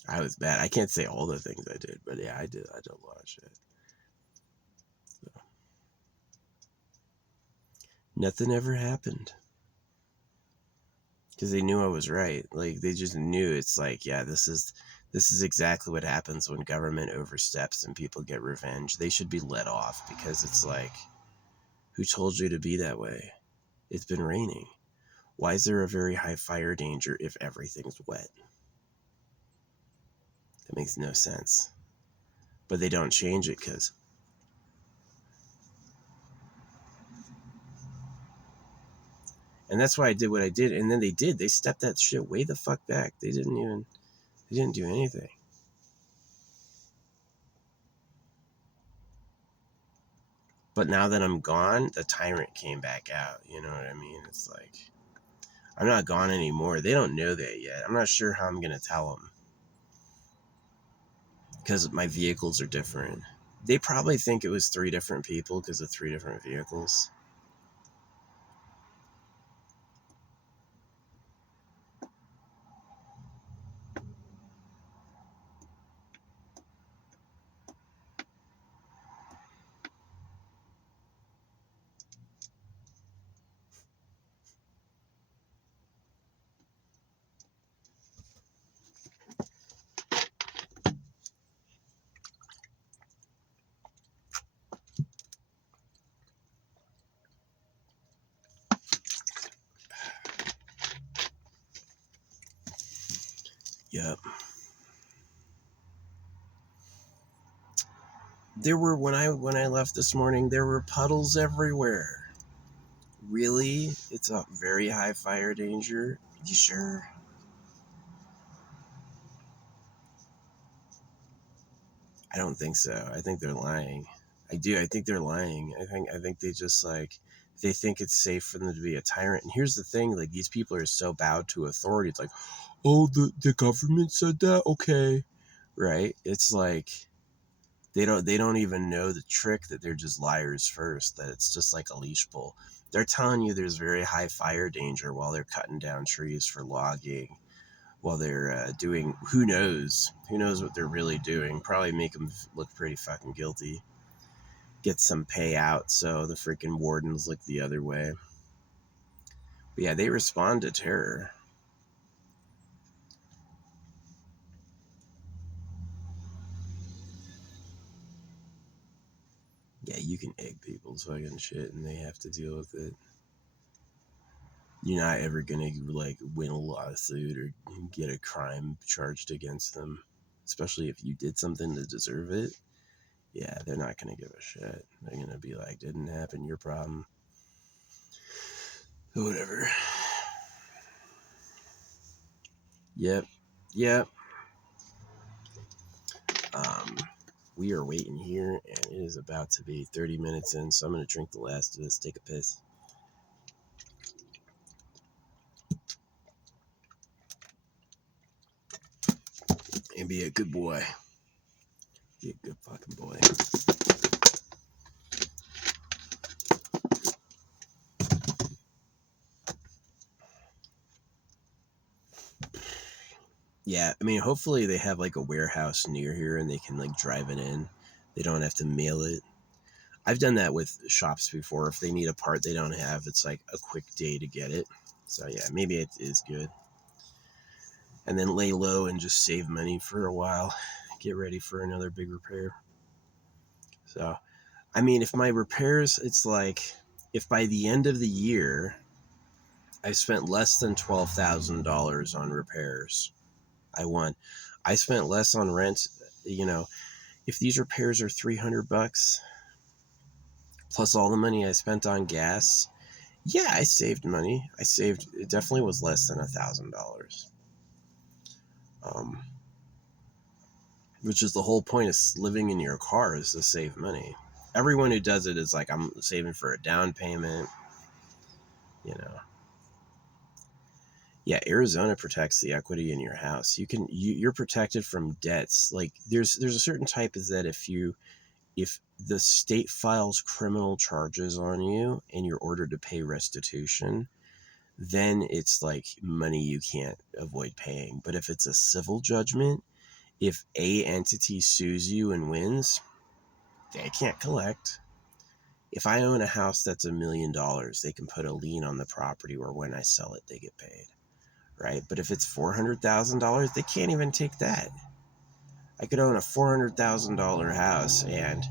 I was bad. I can't say all the things I did, but yeah, I did a lot of shit. So, nothing ever happened. because they knew I was right. Like they just knew it's like, yeah, this is exactly what happens when government oversteps and people get revenge. They should be let off because it's like, who told you to be that way? It's been raining. Why is there a very high fire danger if everything's wet? That makes no sense. But they don't change it because. And that's why I did what I did. And then they did. They stepped that shit way the fuck back. They didn't do anything. But now that I'm gone, the tyrant came back out. You know what I mean? It's like, I'm not gone anymore. They don't know that yet. I'm not sure how I'm going to tell them. Because my vehicles are different. They probably think it was 3 different people because of 3 different vehicles. Yep. There were when I left this morning, there were puddles everywhere. Really? It's a very high fire danger. You sure? I don't think so. I think they're lying. I do. I think they're lying. I think they just like they think it's safe for them to be a tyrant. And here's the thing, like these people are so bowed to authority. It's like, "Oh, the government said that? Okay." Right? It's like they don't even know the trick that they're just liars first, that it's just like a leash pull. They're telling you there's very high fire danger while they're cutting down trees for logging, while they're doing who knows what they're really doing. Probably make them look pretty fucking guilty, get some payout so the freaking wardens look the other way. But yeah, they respond to terror. Yeah, you can egg people's fucking shit and they have to deal with it. You're not ever gonna like win a lawsuit or get a crime charged against them, especially if you did something to deserve it. Yeah, they're not gonna give a shit. They're gonna be like, didn't happen, your problem. Whatever. Yep. Yep. Um, we are waiting here, and it is about to be 30 minutes in, so I'm gonna drink the last of this, take a piss, and be a good boy. Be a good fucking boy. Yeah, I mean, hopefully they have like a warehouse near here and they can like drive it in. They don't have to mail it. I've done that with shops before. If they need a part they don't have, it's like a quick day to get it. So yeah, maybe it is good. And then lay low and just save money for a while. Get ready for another big repair. So, I mean, if my repairs, it's like, if by the end of the year I spent less than $12,000 on repairs, I won. I spent less on rent, you know, if these repairs are $300 plus all the money I spent on gas, yeah, I saved money. It definitely was less than $1,000. Um, which is the whole point of living in your car, is to save money. Everyone who does it is like, I'm saving for a down payment, you know. Yeah, Arizona protects the equity in your house. You're protected from debts. Like there's a certain type is that if the state files criminal charges on you and you're ordered to pay restitution, then it's like money you can't avoid paying. But if it's a civil judgment, if a entity sues you and wins, they can't collect. If I own a house that's $1 million, they can put a lien on the property where when I sell it, they get paid. right? But if it's $400,000, they can't even take that. I could own a $400,000 house and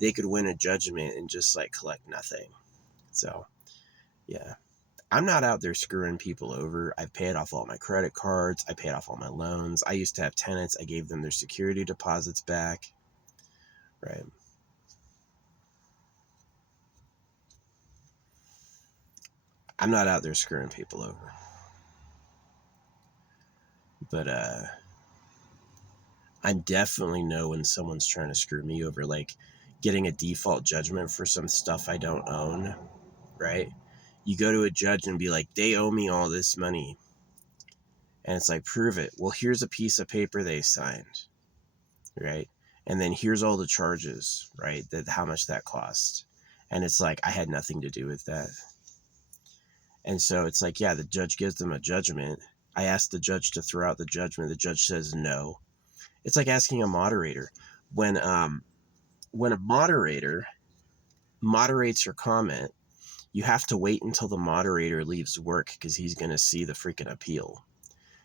they could win a judgment and just like collect nothing. So, yeah. I'm not out there screwing people over. I've paid off all my credit cards. I paid off all my loans. I used to have tenants. I gave them their security deposits back. Right. I'm not out there screwing people over. But I definitely know when someone's trying to screw me over, like getting a default judgment for some stuff I don't own, right? You go to a judge and be like, they owe me all this money. And it's like, prove it. Well, here's a piece of paper they signed, right? And then here's all the charges, right? That how much that cost. And it's like, I had nothing to do with that. And so it's like, yeah, the judge gives them a judgment. I asked the judge to throw out the judgment. The judge says no. It's like asking a moderator. When a moderator moderates your comment, you have to wait until the moderator leaves work because he's going to see the freaking appeal.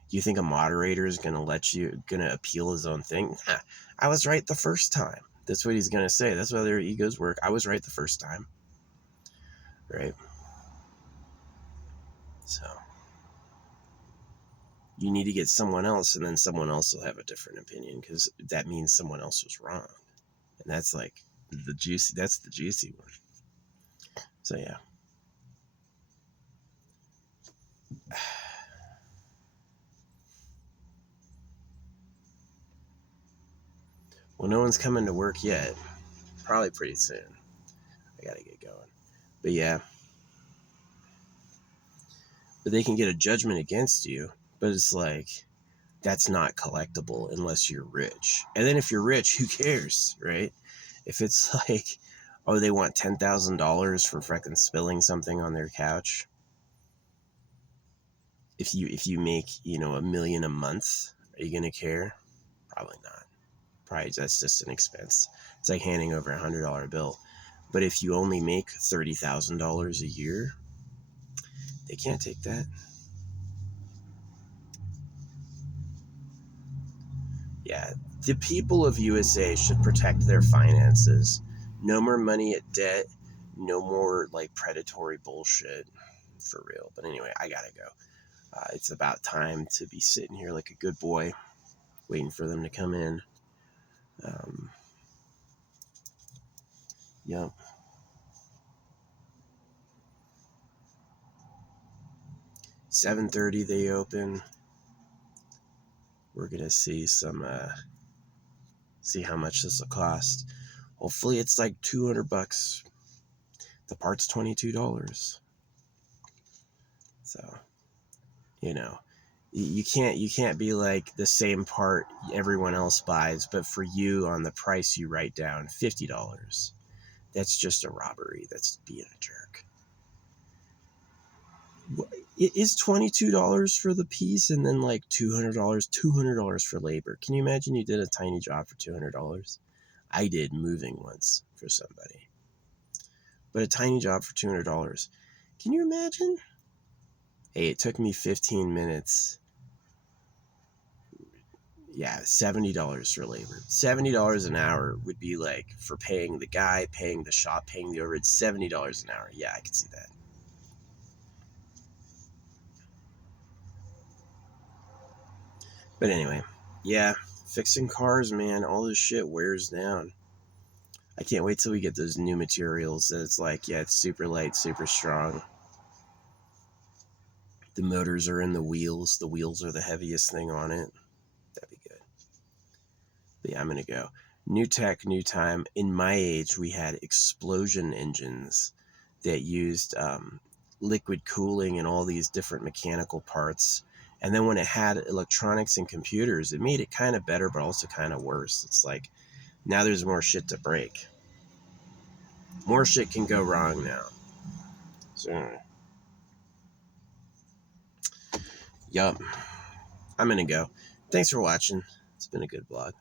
Do you think a moderator is going to appeal his own thing? Nah, I was right the first time. That's what he's going to say. That's why their egos work. I was right the first time. Right? So you need to get someone else, and then someone else will have a different opinion because that means someone else was wrong. And that's like that's the juicy one. So yeah. Well, no one's coming to work yet. Probably pretty soon. I gotta get going. But yeah. But they can get a judgment against you. But it's like, that's not collectible unless you're rich. And then if you're rich, who cares, right? If it's like, oh, they want $10,000 for freaking spilling something on their couch. If you make, $1 million a month, are you gonna care? Probably not. Probably that's just an expense. It's like handing over $100 bill. But if you only make $30,000 a year, they can't take that. Yeah, the people of USA should protect their finances. No more money at debt. No more like predatory bullshit. For real. But anyway, I gotta go. It's about time to be sitting here like a good boy, waiting for them to come in. Yep. 7:30 they open. We're gonna see see how much this will cost. Hopefully it's like $200. The part's $22. So, you can't be like the same part everyone else buys, but for you on the price you write down $50. That's just a robbery. That's being a jerk. It is $22 for the piece and then like $200 for labor. Can you imagine you did a tiny job for $200? I did moving once for somebody. But a tiny job for $200. Can you imagine? Hey, it took me 15 minutes. Yeah, $70 for labor. $70 an hour would be like for paying the guy, paying the shop, paying the overhead. $70 an hour. Yeah, I could see that. But anyway, yeah, fixing cars, man, all this shit wears down. I can't wait till we get those new materials that it's like, yeah, it's super light, super strong. The motors are in the wheels. The wheels are the heaviest thing on it. That'd be good. But yeah, I'm going to go. New tech, new time. In my age, we had explosion engines that used liquid cooling and all these different mechanical parts. And then when it had electronics and computers, it made it kind of better, but also kind of worse. It's like, now there's more shit to break. More shit can go wrong now. So, yup. I'm going to go. Thanks for watching. It's been a good vlog.